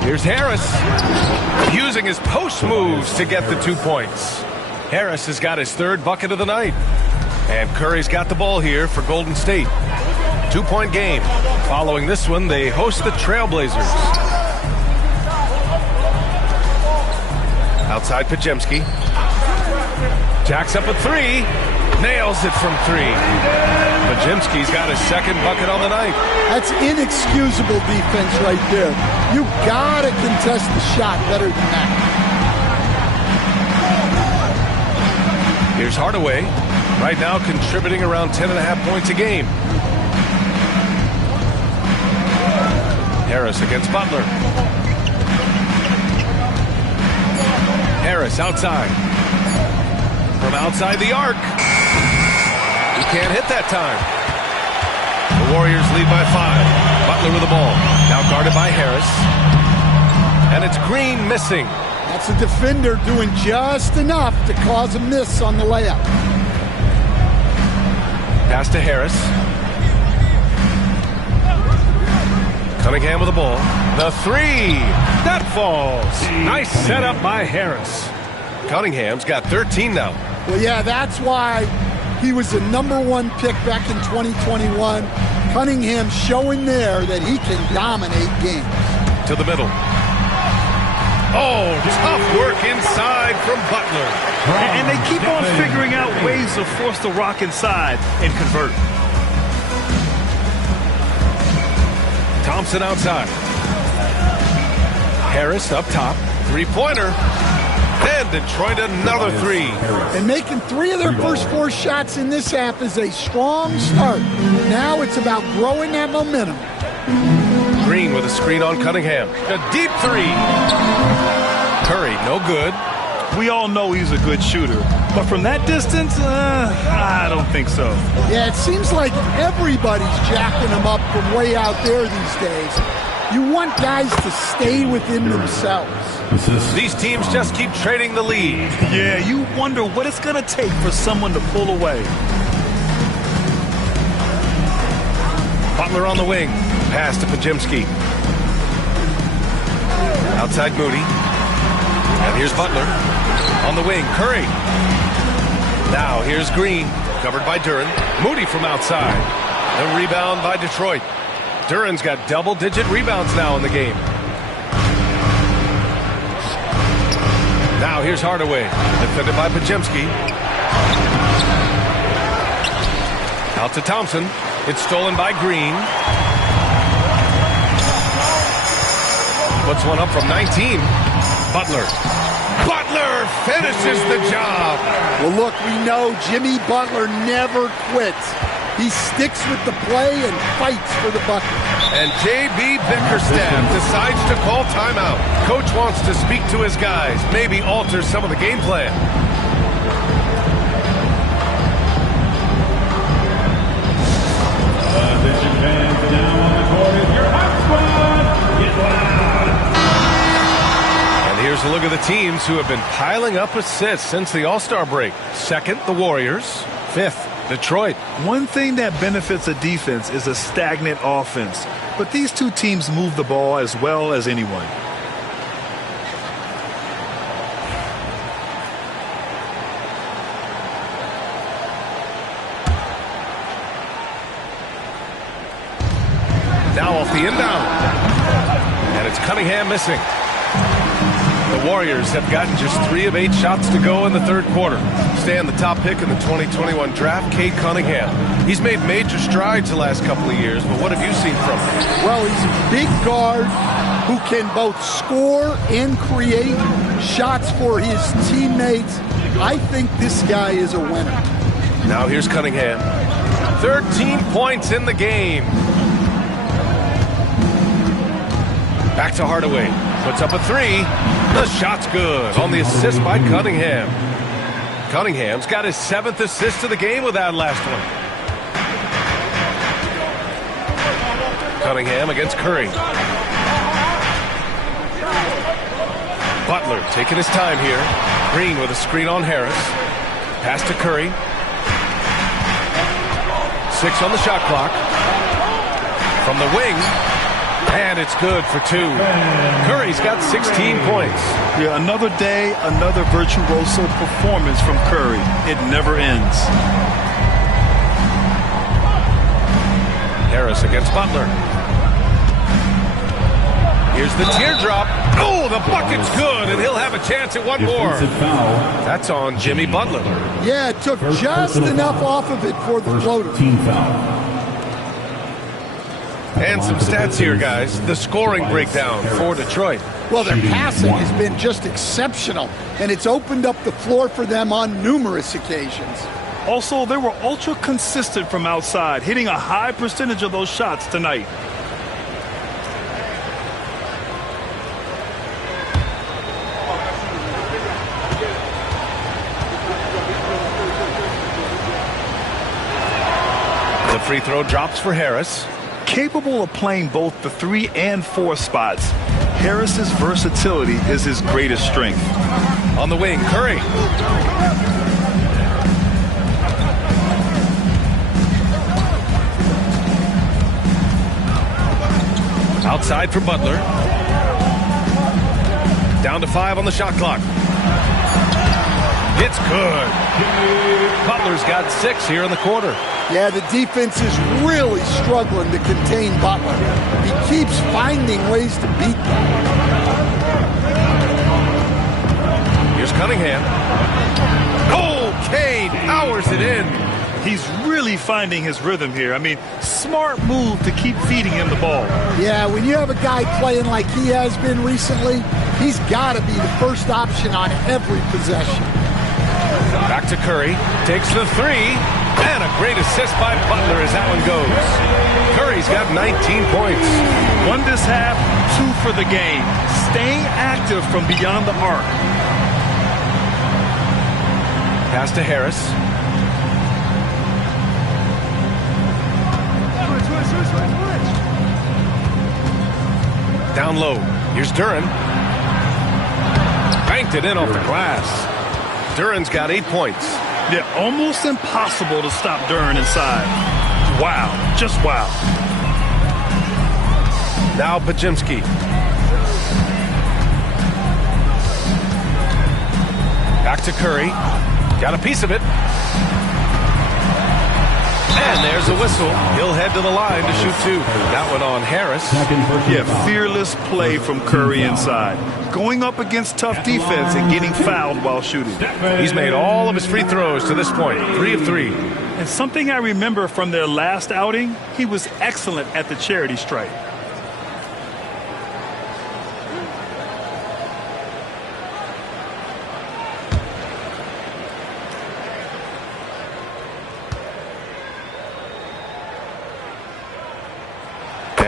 Here's Harris. Using his post moves to get the 2 points. Harris has got his 3rd bucket of the night. And Curry's got the ball here for Golden State. 2-point game. Following this one, they host the Trailblazers. Outside Pajemski. Jacks up a 3. Nails it from 3. Pajemski's got his 2nd bucket on the night. That's inexcusable defense right there. You gotta contest the shot better than that. Here's Hardaway. Right now contributing around 10.5 points a game. Harris against Butler. Harris outside. From outside the arc. He can't hit that time. The Warriors lead by 5. Butler with the ball. Now guarded by Harris. And it's Green missing. That's a defender doing just enough to cause a miss on the layup. Pass to Harris. Cunningham with the ball. The 3. That falls. Nice setup by Harris. Cunningham's got 13 now. Well, yeah, that's why he was the #1 pick back in 2021. Cunningham showing there that he can dominate games. To the middle. Oh, tough work inside from Butler. And they keep on figuring out ways to force the rock inside and convert. Thompson outside. Harris up top. 3-pointer. And Detroit another 3. And making 3 of their first 4 shots in this half is a strong start. Now it's about growing that momentum. Green with a screen on Cunningham. A deep 3. Curry, no good. We all know he's a good shooter. But from that distance, I don't think so. Yeah, it seems like everybody's jacking him up from way out there these days. You want guys to stay within themselves. These teams just keep trading the lead. Yeah, you wonder what it's going to take for someone to pull away. Butler on the wing. Pass to Pajemski. Outside Moody. And here's Butler. On the wing, Curry. Now here's Green. Covered by Duren. Moody from outside. The rebound by Detroit. Duren's got double-digit rebounds now in the game. Now here's Hardaway. Defended by Pajemski. Out to Thompson. It's stolen by Green. Puts one up from 19. Butler. Butler Butler finishes the job. Well, look, we know Jimmy Butler never quits. He sticks with the play and fights for the bucket. And J.B. Bickerstaff decides to call timeout. Coach wants to speak to his guys, maybe alter some of the game plan. Attention fans, now on the court is your hot squad. Get loud. And here's a look at the teams who have been piling up assists since the All-Star break. Second, the Warriors. Fifth, Detroit. One thing that benefits a defense is a stagnant offense. But these two teams move the ball as well as anyone. Now off the inbound. And it's Cunningham missing. The Warriors have gotten just 3 of 8 shots to go in the third quarter. Staying the top pick in the 2021 draft, Cade Cunningham. He's made major strides the last couple of years, but what have you seen from him? Well, he's a big guard who can both score and create shots for his teammates. I think this guy is a winner. Now here's Cunningham. 13 points in the game. Back to Hardaway. Puts up a 3. The shot's good on the assist by Cunningham. Cunningham's got his 7th assist of the game with that last one. Cunningham against Curry. Butler taking his time here. Green with a screen on Harris. Pass to Curry. 6 on the shot clock. From the wing. And it's good for 2. Curry's got 16 points. Yeah, another day, another virtuoso performance from Curry. It never ends. Harris against Butler. Here's the teardrop. Oh, the bucket's good, and he'll have a chance at one more. That's on Jimmy Butler. Yeah, it took just enough off of it for the floater. Team foul. And some stats here, guys. The scoring breakdown for Detroit. Well, their passing has been just exceptional, and it's opened up the floor for them on numerous occasions. Also, they were ultra consistent from outside, hitting a high percentage of those shots tonight. The free throw drops for Harris. Capable of playing both the 3 and 4 spots, Harris's versatility is his greatest strength. On the wing, Curry. Outside for Butler. Down to 5 on the shot clock. It's good. Butler's got 6 here in the quarter. Yeah, the defense is really struggling to contain Butler. He keeps finding ways to beat them. Here's Cunningham. Oh, Cade powers it in. He's really finding his rhythm here. I mean, smart move to keep feeding him the ball. Yeah, when you have a guy playing like he has been recently, he's got to be the first option on every possession. Back to Curry. Takes the 3. And a great assist by Butler as that one goes. Curry's got 19 points. 1 this half, 2 for the game. Staying active from beyond the arc. Pass to Harris. Down low. Here's Duren. Banked it in off the glass. Duren's got 8 points. Yeah, almost impossible to stop Duren inside. Wow, just wow. Now Bajimski. Back to Curry. Got a piece of it. And there's a whistle. He'll head to the line to shoot 2. That one on Harris. Yeah, fearless play from Curry inside. Going up against tough defense and getting fouled while shooting. He's made all of his free throws to this point. 3 of 3. And something I remember from their last outing, he was excellent at the charity stripe.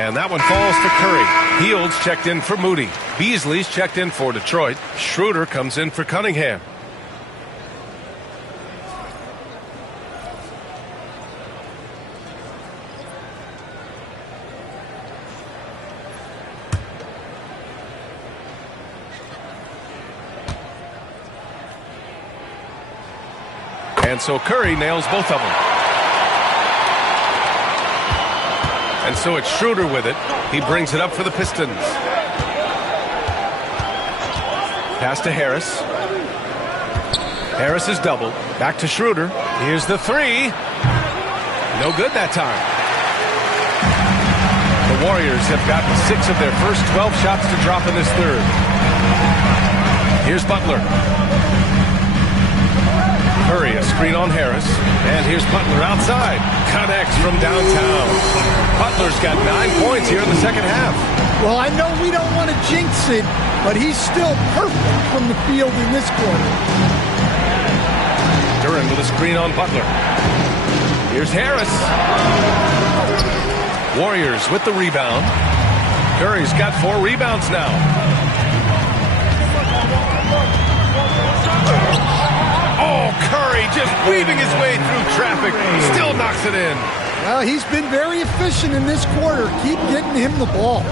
And that one falls to Curry. Fields checked in for Moody. Beasley's checked in for Detroit. Schroeder comes in for Cunningham. And so Curry nails both of them. And so it's Schroeder with it. He brings it up for the Pistons. Pass to Harris. Harris is doubled. Back to Schroeder. Here's the three. No good that time. The Warriors have gotten 6 of their first 12 shots to drop in this third. Here's Butler. Curry, a screen on Harris. And here's Butler outside. Connects from downtown. Butler's got 9 points here in the second half. Well, I know we don't want to jinx it, but he's still perfect from the field in this quarter. Duran with a screen on Butler. Here's Harris. Warriors with the rebound. Curry's got 4 rebounds now. Oh, Curry just weaving his way through traffic. Still knocks it in. Well, he's been very efficient in this quarter. Keep getting him the ball.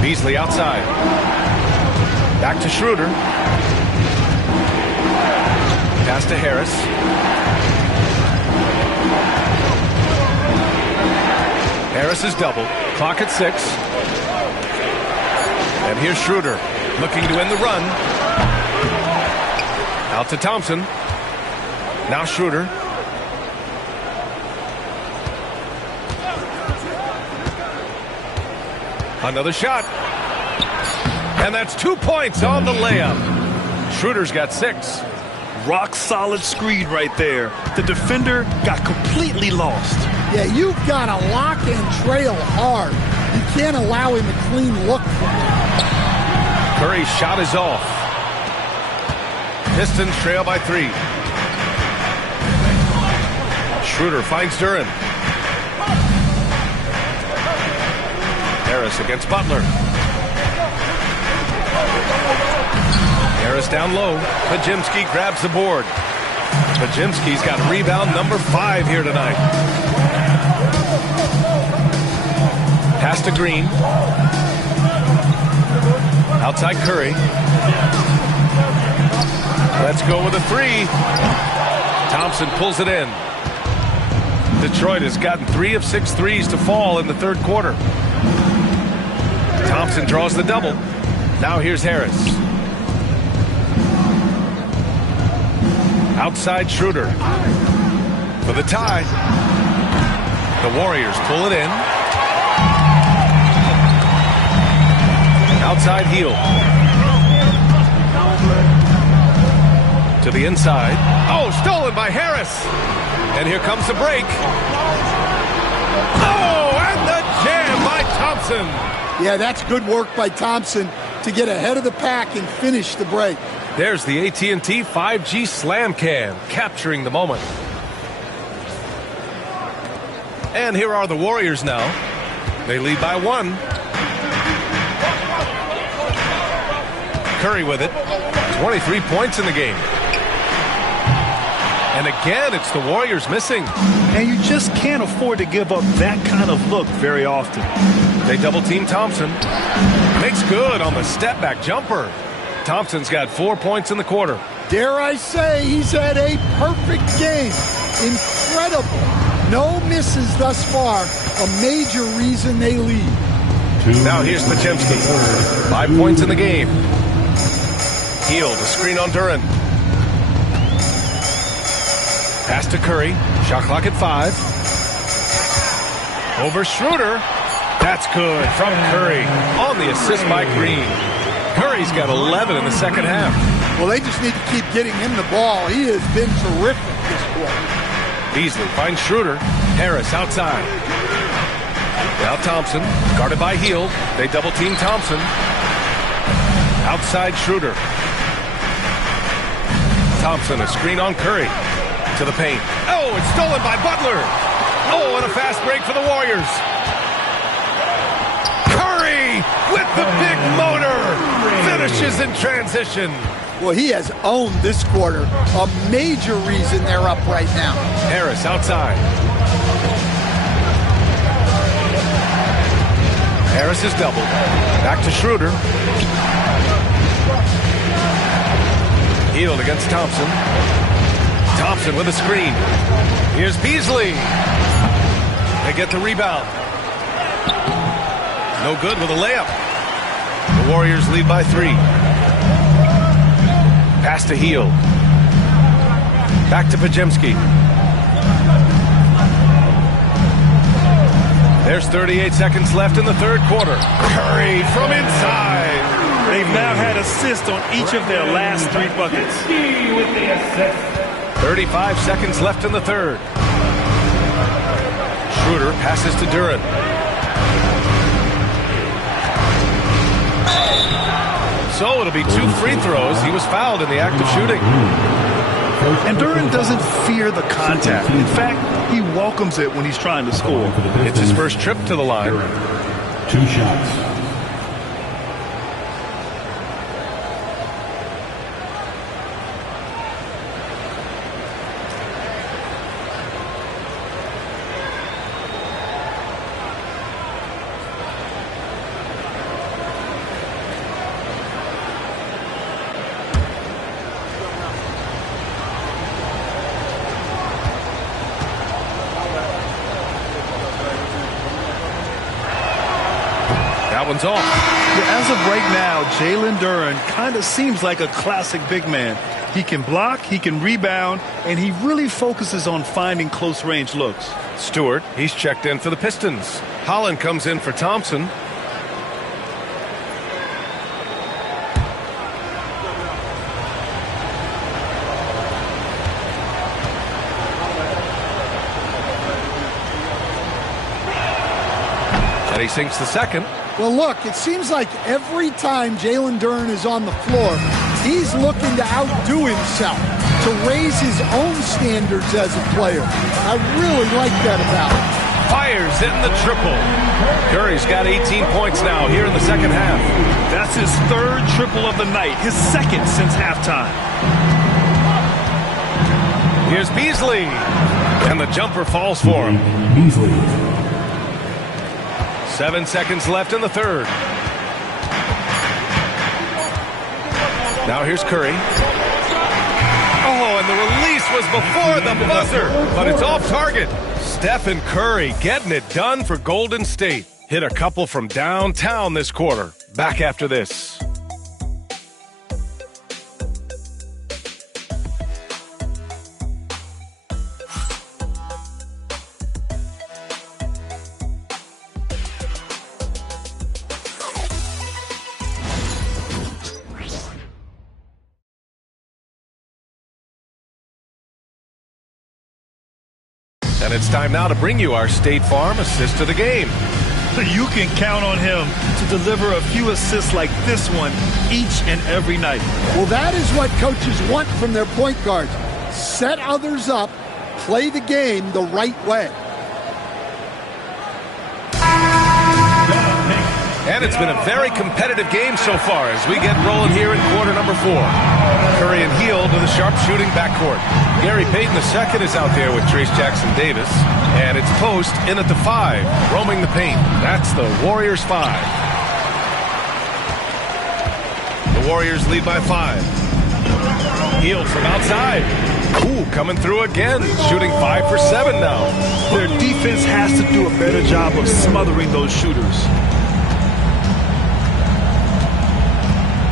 Beasley outside. Back to Schroeder. Pass to Harris. Harris is double. Clock at 6. And here's Schroeder looking to end the run. Out to Thompson. Now Schroeder. Another shot. And that's 2 points on the layup. Schroeder's got 6. Rock solid screen right there. The defender got completely lost. Yeah, you've got to lock and trail hard. You can't allow him a clean look. Curry's shot is off. Pistons trail by 3. Schroeder finds Duran. Harris against Butler. Harris down low. Podziemski grabs the board. Podziemski's got rebound number 5 here tonight. Pass to Green. Outside Curry. Let's go with a 3. Thompson pulls it in. Detroit has gotten 3 of 6 threes to fall in the third quarter. Thompson draws the double. Now here's Harris. Outside Schroeder. For the tie. The Warriors pull it in. Outside heel. To the inside. Oh, stolen by Harris. And here comes the break. Oh, and the jam by Thompson. Yeah, that's good work by Thompson to get ahead of the pack and finish the break. There's the AT&T 5G Slam Cam, capturing the moment. And here are the Warriors now. They lead by 1. Curry with it. 23 points in the game. And again, it's the Warriors missing. And you just can't afford to give up that kind of look very often. They double-team Thompson. Makes good on the step-back jumper. Thompson's got 4 points in the quarter. Dare I say he's had a perfect game. Incredible. No misses thus far. A major reason they lead. Now here's Podziemski. 5 points in the game. Heel to screen on Duran. Pass to Curry. Shot clock at 5. Over Schroeder. That's good from Curry on the assist by Green. Curry's got 11 in the second half. Well, they just need to keep getting him the ball. He has been terrific this quarter. Beasley finds Schroeder. Harris outside. Now Thompson, guarded by Hield. They double-team Thompson. Outside Schroeder. Thompson, a screen on Curry. To the paint. Oh, it's stolen by Butler. Oh, and a fast break for the Warriors. the big motor. Finishes in transition. Well, he has owned this quarter. A major reason they're up right now. Harris outside. Harris is doubled. Back to Schroeder. Hield against Thompson. Thompson with a screen. Here's Beasley. They get the rebound. No good with a layup. The Warriors lead by 3. Pass to Hield. Back to Pajemski. There's 38 seconds left in the third quarter. Curry from inside. They've now had assists on each of their last 3 buckets. 35 seconds left in the third. Schroeder passes to Duren. So it'll be 2 free throws. He was fouled in the act of shooting. And Duren doesn't fear the contact. In fact, he welcomes it when he's trying to score. It's his first trip to the line. 2 shots. That one's off. Yeah, as of right now, Jalen Duren kind of seems like a classic big man. He can block, he can rebound, and he really focuses on finding close-range looks. Stewart, he's checked in for the Pistons. Holland comes in for Thompson. And he sinks the second. Well, look, it seems like every time Jalen Duren is on the floor, he's looking to outdo himself, to raise his own standards as a player. I really like that about him. Fires in the triple. Curry's got 18 points now here in the second half. That's his 3rd triple of the night, his 2nd since halftime. Here's Beasley. And the jumper falls for him. Beasley. 7 seconds left in the third. Now here's Curry. Oh, and the release was before the buzzer, but it's off target. Stephen Curry getting it done for Golden State. Hit a couple from downtown this quarter. Back after this. And it's time now to bring you our State Farm assist of the game. You can count on him to deliver a few assists like this one each and every night. Well, that is what coaches want from their point guards. Set others up, play the game the right way. And it's been a very competitive game so far as we get rolling here in quarter number 4. Curry and Hield to the sharpshooting backcourt. Gary Payton II is out there with Trace Jackson Davis. And it's Post in at the 5, roaming the paint. That's the Warriors 5. The Warriors lead by 5. Hield from outside. Ooh, coming through again. Shooting 5 for 7 now. Their defense has to do a better job of smothering those shooters.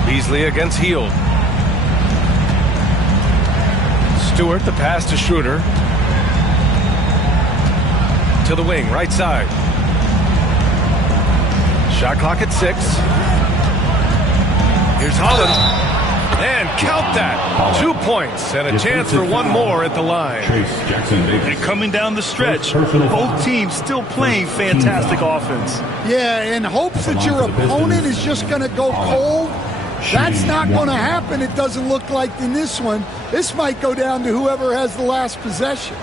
Beasley against Hield. Stewart, the pass to Schroeder. To the wing, right side. Shot clock at 6. Here's Holland. And count that. 2 points and a chance for one more at the line. And coming down the stretch, both teams still playing fantastic offense. Yeah, in hopes that your opponent is just going to go cold. That's not going to happen, it doesn't look like in this one. This might go down to whoever has the last possession.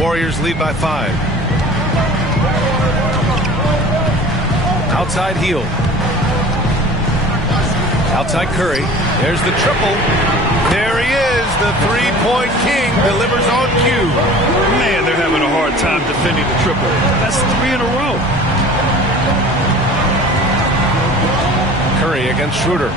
Warriors lead by 5. Outside Hield. Outside Curry. There's the triple. There he is. The three-point king delivers on cue. Man, they're having a hard time defending the triple. That's 3 in a row. Curry against Schroeder.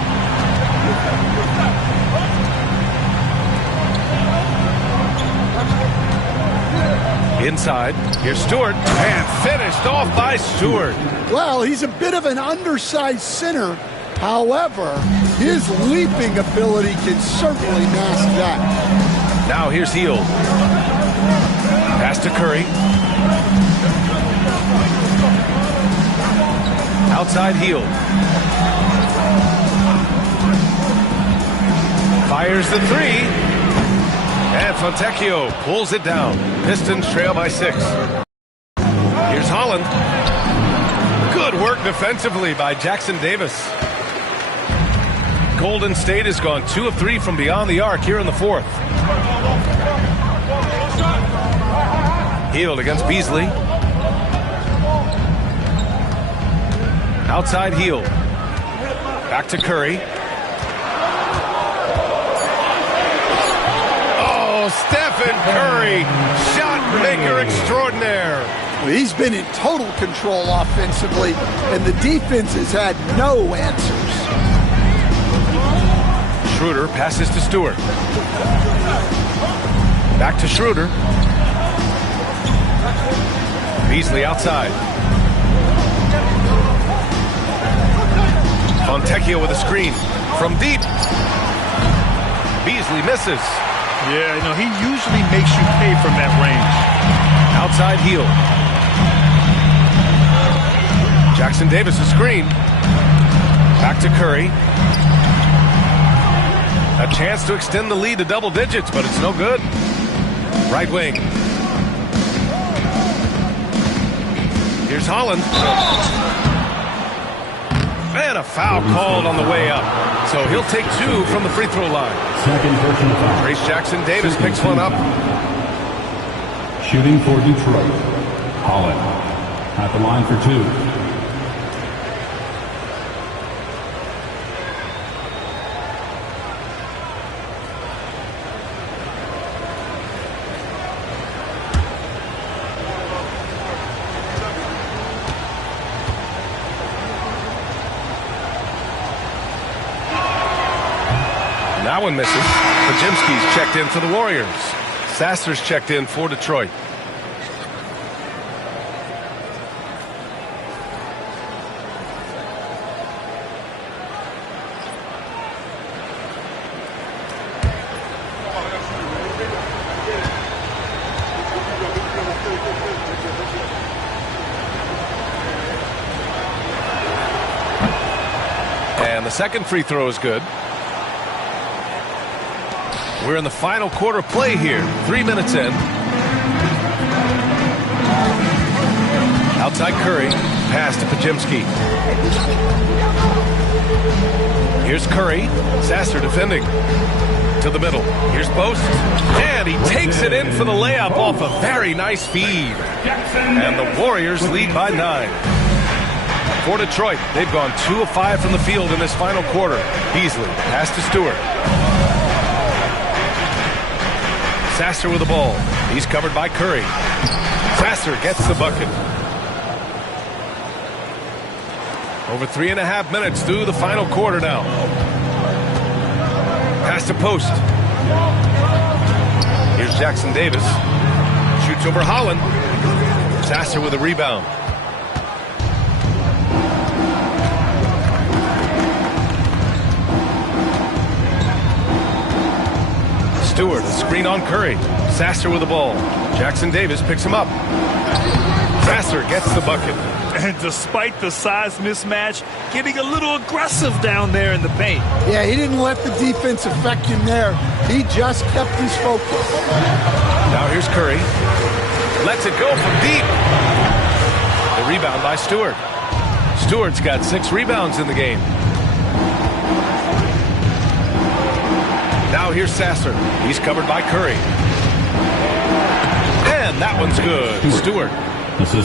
Inside, here's Stewart, and finished off by Stewart. Well, he's a bit of an undersized center. However, his leaping ability can certainly mask that. Now here's Hield. Pass to Curry. Outside Hield. Fires the three. And Fontecchio pulls it down. Pistons trail by 6. Here's Holland. Good work defensively by Jackson Davis. Golden State has gone 2 of 3 from beyond the arc here in the 4th. Hield against Beasley. Outside Hield. Back to Curry. Oh, Stephen Curry, shot maker extraordinaire. He's been in total control offensively, and the defense has had no answers. Schroeder passes to Stewart. Back to Schroeder. Beasley outside. Fontecchio with a screen from deep. Beasley misses. Yeah, you know, he usually makes you pay from that range. Outside Hield. Jackson Davis a screen. Back to Curry. A chance to extend the lead to double digits, but it's no good. Right wing. Here's Holland. And a foul called on the way up. So he'll take 2 from the free throw line. Second personal foul. Trace Jackson Davis picks one up. Shooting for Detroit. Holland at the line for 2. That one misses. Pajimski's checked in for the Warriors. Sasser's checked in for Detroit. And the second free throw is good. We're in the final quarter play here. 3 minutes in. Outside Curry. Pass to Pajimski. Here's Curry. Sasser defending. To the middle. Here's Post. And he takes it in for the layup off a very nice feed. And the Warriors lead by 9. For Detroit, they've gone 2 of 5 from the field in this final quarter. Beasley. Pass to Stewart. Sasser with the ball. He's covered by Curry. Sasser gets the bucket. Over 3.5 minutes through the final quarter now. Pass to Post. Here's Jackson Davis. Shoots over Holland. Sasser with a rebound. Stewart, a screen on Curry. Sasser with the ball. Jackson Davis picks him up. Sasser gets the bucket. And despite the size mismatch, getting a little aggressive down there in the paint. Yeah, he didn't let the defense affect him there. He just kept his focus. Now here's Curry. Lets it go from deep. The rebound by Stewart. Stewart's got 6 rebounds in the game. Now here's Sasser. He's covered by Curry. And And that one's good. Stewart.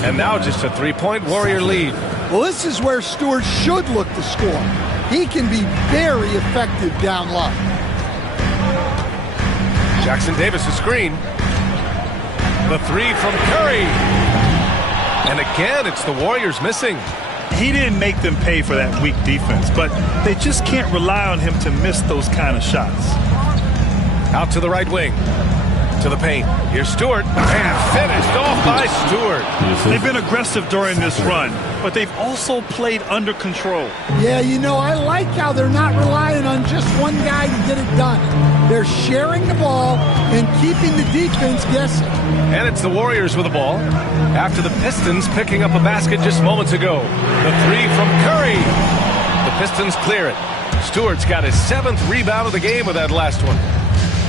And now just a three-point Warrior lead. Well, this is where Stewart should look to score. He can be very effective down low. Jackson Davis' screen. The three from Curry. And again, it's the Warriors missing. He didn't make them pay for that weak defense, but they just can't rely on him to miss those kind of shots. Out to the right wing. To the paint. Here's Stewart. And finished off by Stewart. They've been aggressive during this run, but they've also played under control. Yeah, you know, I like how they're not relying on just one guy to get it done. They're sharing the ball and keeping the defense guessing. And it's the Warriors with the ball after the Pistons picking up a basket just moments ago. The three from Curry. The Pistons clear it. Stewart's got his 7th rebound of the game with that last one.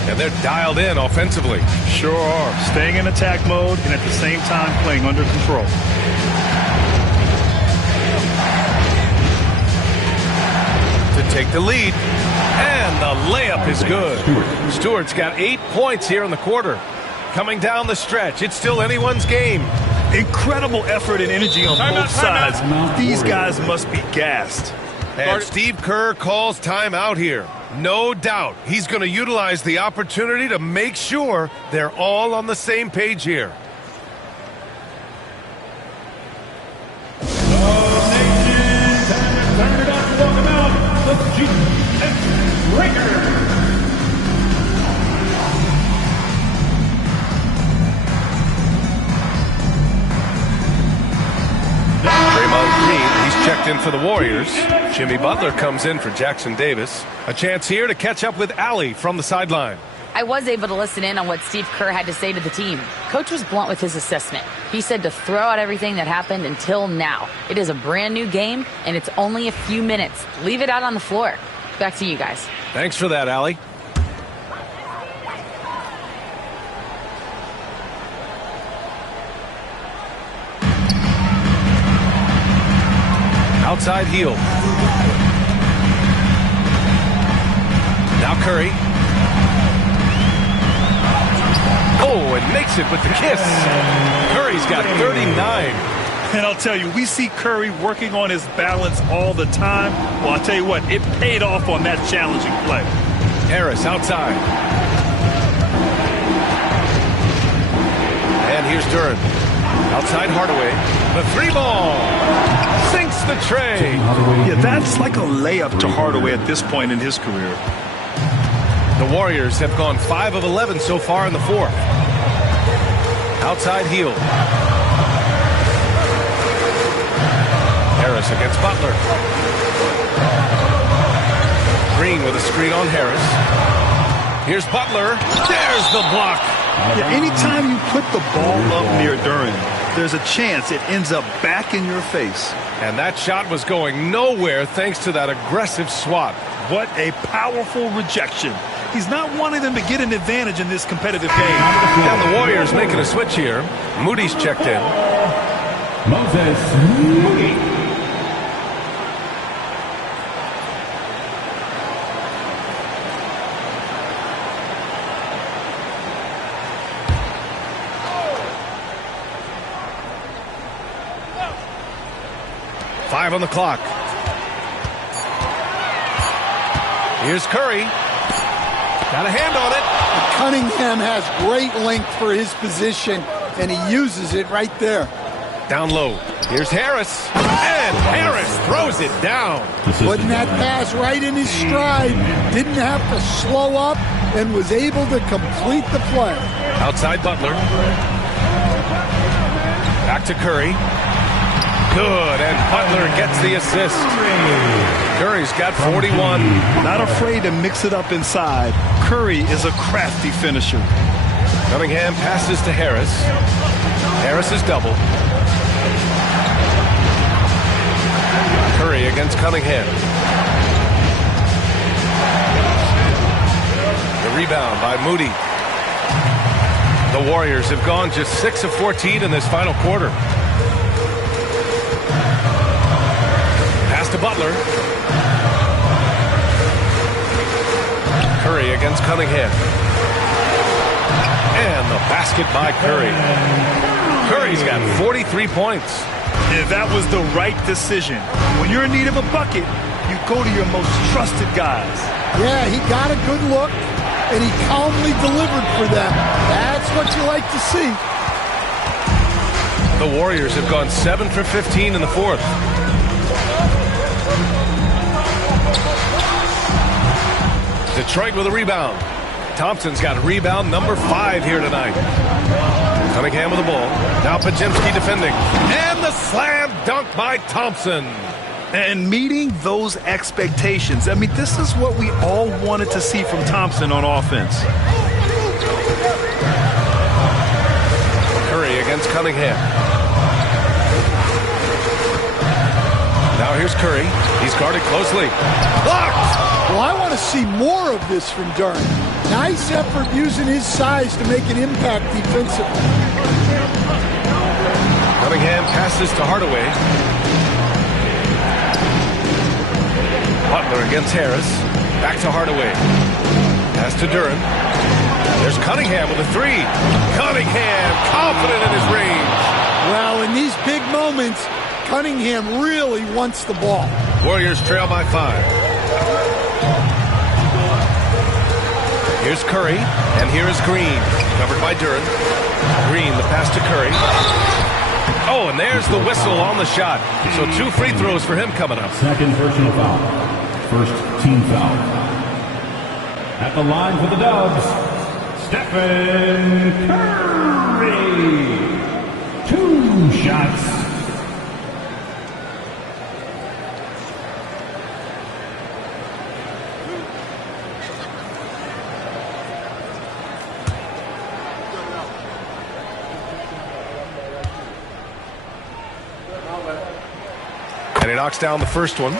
And they're dialed in offensively. Sure are. Staying in attack mode and at the same time playing under control. To take the lead. And the layup is good. Stewart's got 8 points here in the quarter. Coming down the stretch. It's still anyone's game. Incredible effort and energy on both sides. These guys must be gassed. And Steve Kerr calls timeout here. No doubt he's going to utilize the opportunity to make sure they're all on the same page here. Draymond Green, he's checked in for the Warriors. Jimmy Butler comes in for Jackson Davis. A chance here to catch up with Allie from the sideline. I was able to listen in on what Steve Kerr had to say to the team. Coach was blunt with his assessment. He said to throw out everything that happened until now. It is a brand new game, and it's only a few minutes. Leave it out on the floor. Back to you guys. Thanks for that, Allie. Outside heel. Now Curry. Oh, and makes it with the kiss. Curry's got 39. And I'll tell you, we see Curry working on his balance all the time. Well, I'll tell you what, it paid off on that challenging play. Harris outside. And here's Duran. Outside Hardaway. The three ball. Sinks the tray. Yeah, that's like a layup to Hardaway at this point in his career. The Warriors have gone 5 of 11 so far in the fourth. Outside heel. Harris against Butler. Green with a screen on Harris. Here's Butler. There's the block. Yeah, anytime you put the ball up near Duran, there's a chance it ends up back in your face. And that shot was going nowhere thanks to that aggressive swat. What a powerful rejection. He's not wanting them to get an advantage in this competitive game. And the Warriors making a switch here. Moody's checked in. Moses Moody. Five on the clock. Here's Curry. Got a hand on it. Cunningham has great length for his position, and he uses it right there. Down low. Here's Harris. And Harris throws it down. Putting that pass right in his stride. Didn't have to slow up and was able to complete the play. Outside Butler. Back to Curry. Good, and Butler gets the assist. Curry's got 41. Not afraid to mix it up inside. Curry is a crafty finisher. Cunningham passes to Harris. Harris is double. Curry against Cunningham. The rebound by Moody. The Warriors have gone just 6 of 14 in this final quarter. To Butler. Curry against Cunningham. And the basket by Curry. Curry's got 43 points. Yeah, that was the right decision. When you're in need of a bucket, you go to your most trusted guys. Yeah, he got a good look, and he calmly delivered for them. That's what you like to see. The Warriors have gone 7 for 15 in the fourth. Detroit with a rebound. Thompson's got rebound number 5 here tonight. Cunningham with the ball. Now Podziemski defending. And the slam dunk by Thompson. And meeting those expectations. I mean, this is what we all wanted to see from Thompson on offense. Curry against Cunningham. Now here's Curry. He's guarded closely. Blocked! Well, I want to see more of this from Durant. Nice effort using his size to make an impact defensively. Cunningham passes to Hardaway. Butler against Harris. Back to Hardaway. Pass to Duran. There's Cunningham with a 3. Cunningham confident in his range. Well, in these big moments, Cunningham really wants the ball. Warriors trail by 5. Here's Curry, and here is Green, covered by Duran. Green, the pass to Curry. Oh, and there's the whistle on the shot. So 2 free throws for him coming up. Second personal foul. First team foul. At the line for the Dubs, Stephen Curry. 2 shots. And he knocks down the first one.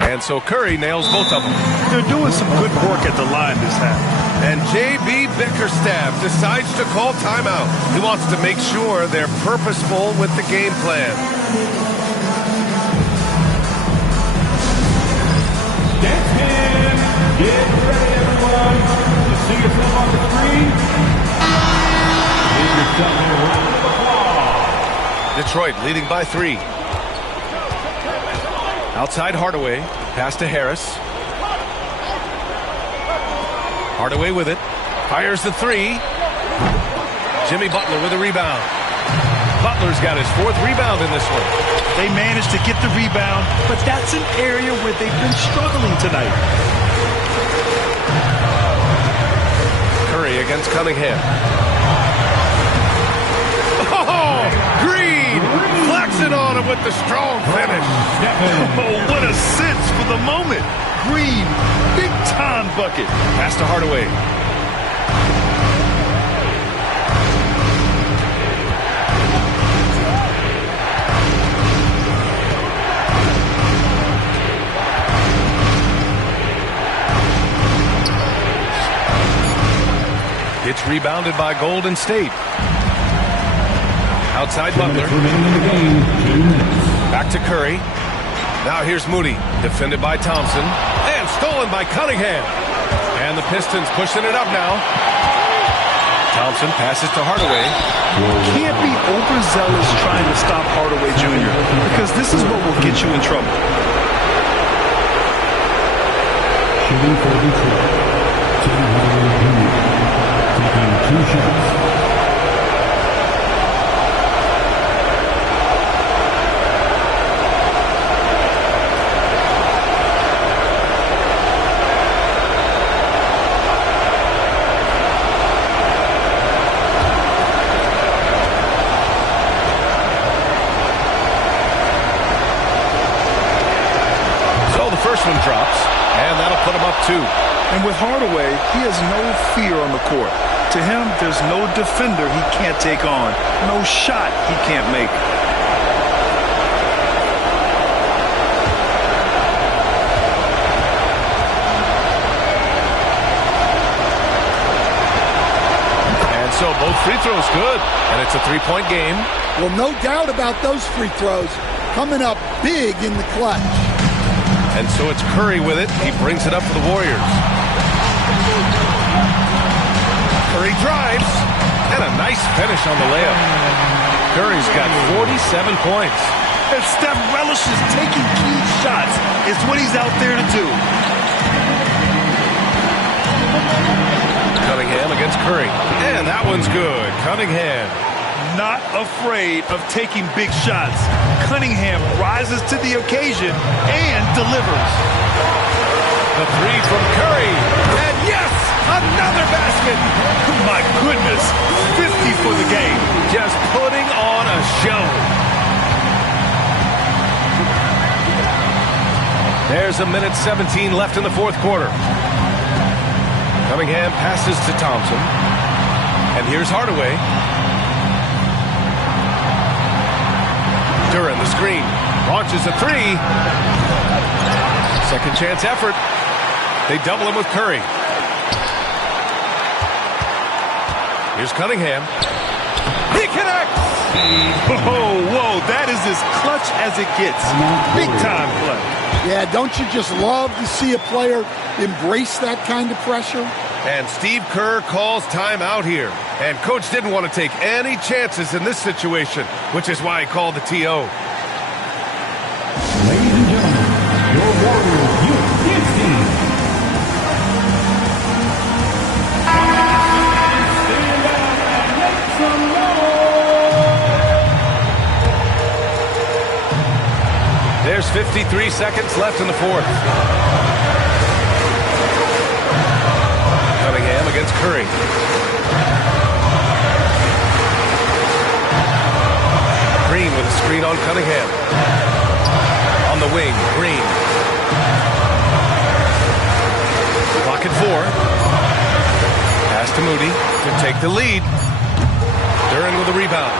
And so Curry nails both of them. They're doing some good work at the line this half. And J.B. Bickerstaff decides to call timeout. He wants to make sure they're purposeful with the game plan. Dance him. Get ready, everyone, to see yourself on the screen. Give yourself a round of applause. Detroit leading by 3. Outside Hardaway. Pass to Harris. Hardaway with it. Fires the 3. Jimmy Butler with a rebound. Butler's got his 4th rebound in this one. They managed to get the rebound, but that's an area where they've been struggling tonight. Curry against Cunningham. Oh, Green flexing on him with the strong finish. Oh, what a sense for the moment. Green, big time bucket. Pass to Hardaway. It's rebounded by Golden State. Outside Butler. Back to Curry. Now here's Moody. Defended by Thompson. And stolen by Cunningham. And the Pistons pushing it up now. Thompson passes to Hardaway. Can't be overzealous trying to stop Hardaway Jr. because this is what will get you in trouble. Shooting for Detroit. Tim Hardaway Jr. taking 2 shots. One drops, and that'll put him up 2. And with Hardaway, he has no fear on the court. To him, there's no defender he can't take on, no shot he can't make. both free throws good, and it's a three-point game. Well, no doubt about those free throws coming up big in the clutch. And so it's Curry with it. He brings it up for the Warriors. Curry drives, and a nice finish on the layup. Curry's got 47 points. And Steph relishes taking key shots. It's what he's out there to do. Cunningham against Curry. And that one's good. Cunningham. Not afraid of taking big shots. Cunningham rises to the occasion and delivers. The three from Curry. And yes, another basket. My goodness, 50 for the game. Just putting on a show. There's a minute 17 left in the fourth quarter. Cunningham passes to Thompson. And here's Hardaway. Duran, the screen. Launches a three. Second chance effort. They double him with Curry. Here's Cunningham. He connects! Whoa, that is as clutch as it gets. Big time play. Yeah, don't you just love to see a player embrace that kind of pressure? And Steve Kerr calls timeout here. And coach didn't want to take any chances in this situation, which is why he called the TO. Ladies and gentlemen, your Warriors Youth team. Stand up and make some noise. There's 53 seconds left in the fourth. Cunningham against Curry. Green with a screen on Cunningham. On the wing, Green. Clock at 4. Pass to Moody to take the lead. Duran with a rebound.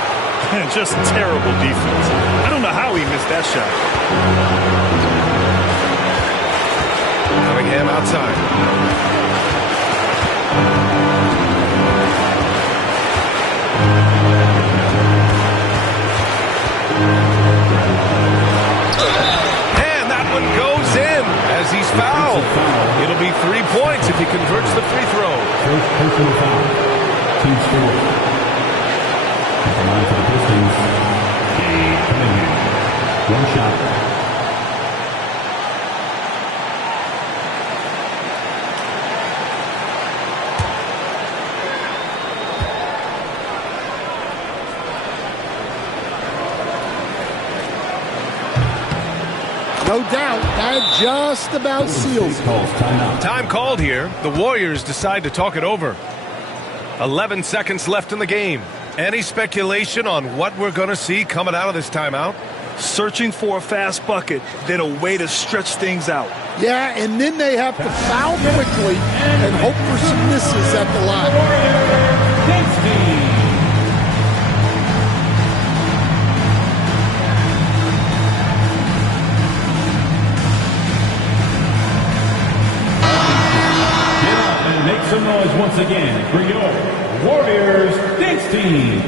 Just terrible defense. I don't know how he missed that shot. Cunningham outside. And that one goes in as he's fouled. It'll be 3 points if he converts the free throw. First personal foul. Team score. At the line for the Pistons, Cade Cunningham. One shot. No doubt, that just about seals it. Time called here. The Warriors decide to talk it over. 11 seconds left in the game. Any speculation on what we're going to see coming out of this timeout? Searching for a fast bucket, then a way to stretch things out. Yeah, and then they have to foul quickly and hope for some misses at the line. Make some noise once again for your Warriors dance team.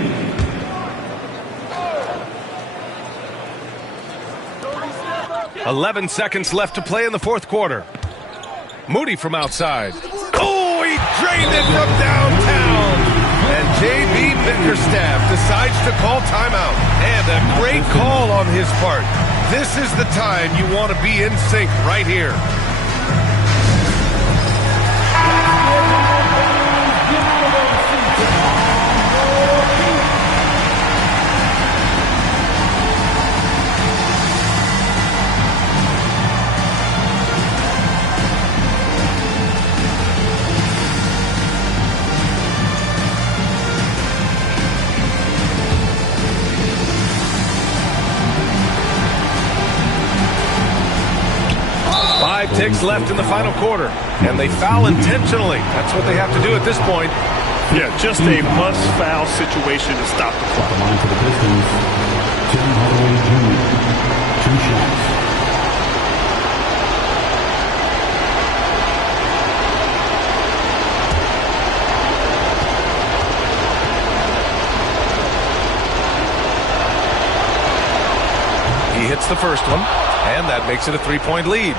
"11 seconds left to play in the fourth quarter. Moody from outside. Oh, he drained it from downtown. And J.B. Bickerstaff decides to call timeout. And a great call on his part. This is the time you want to be in sync right here. Ticks left in the final quarter, and they foul intentionally. That's what they have to do at this point. Yeah, just a must-foul situation to stop the clock. The line for the Pistons, Tim Hardaway Jr. 2 shots. the first one, and that makes it a 3-point lead.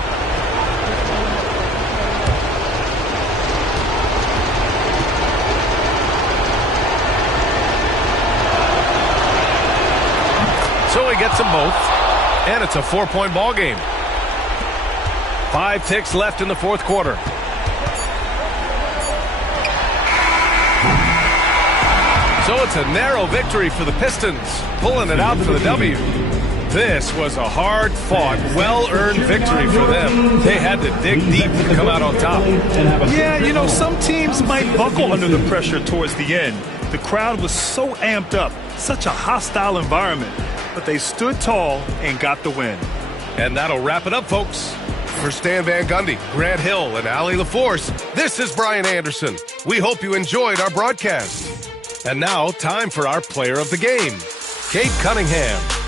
So he gets them both, and it's a 4-point ball game. 5 ticks left in the fourth quarter. So it's a narrow victory for the Pistons, pulling it out for the W. This was a hard-fought, well-earned victory for them. They had to dig deep to come out on top. Yeah, you know, some teams might buckle under the pressure towards the end. The crowd was so amped up, such a hostile environment, but they stood tall and got the win. And that'll wrap it up, folks. For Stan Van Gundy, Grant Hill, and Allie LaForce, this is Brian Anderson. We hope you enjoyed our broadcast. And now, time for our player of the game, Cade Cunningham.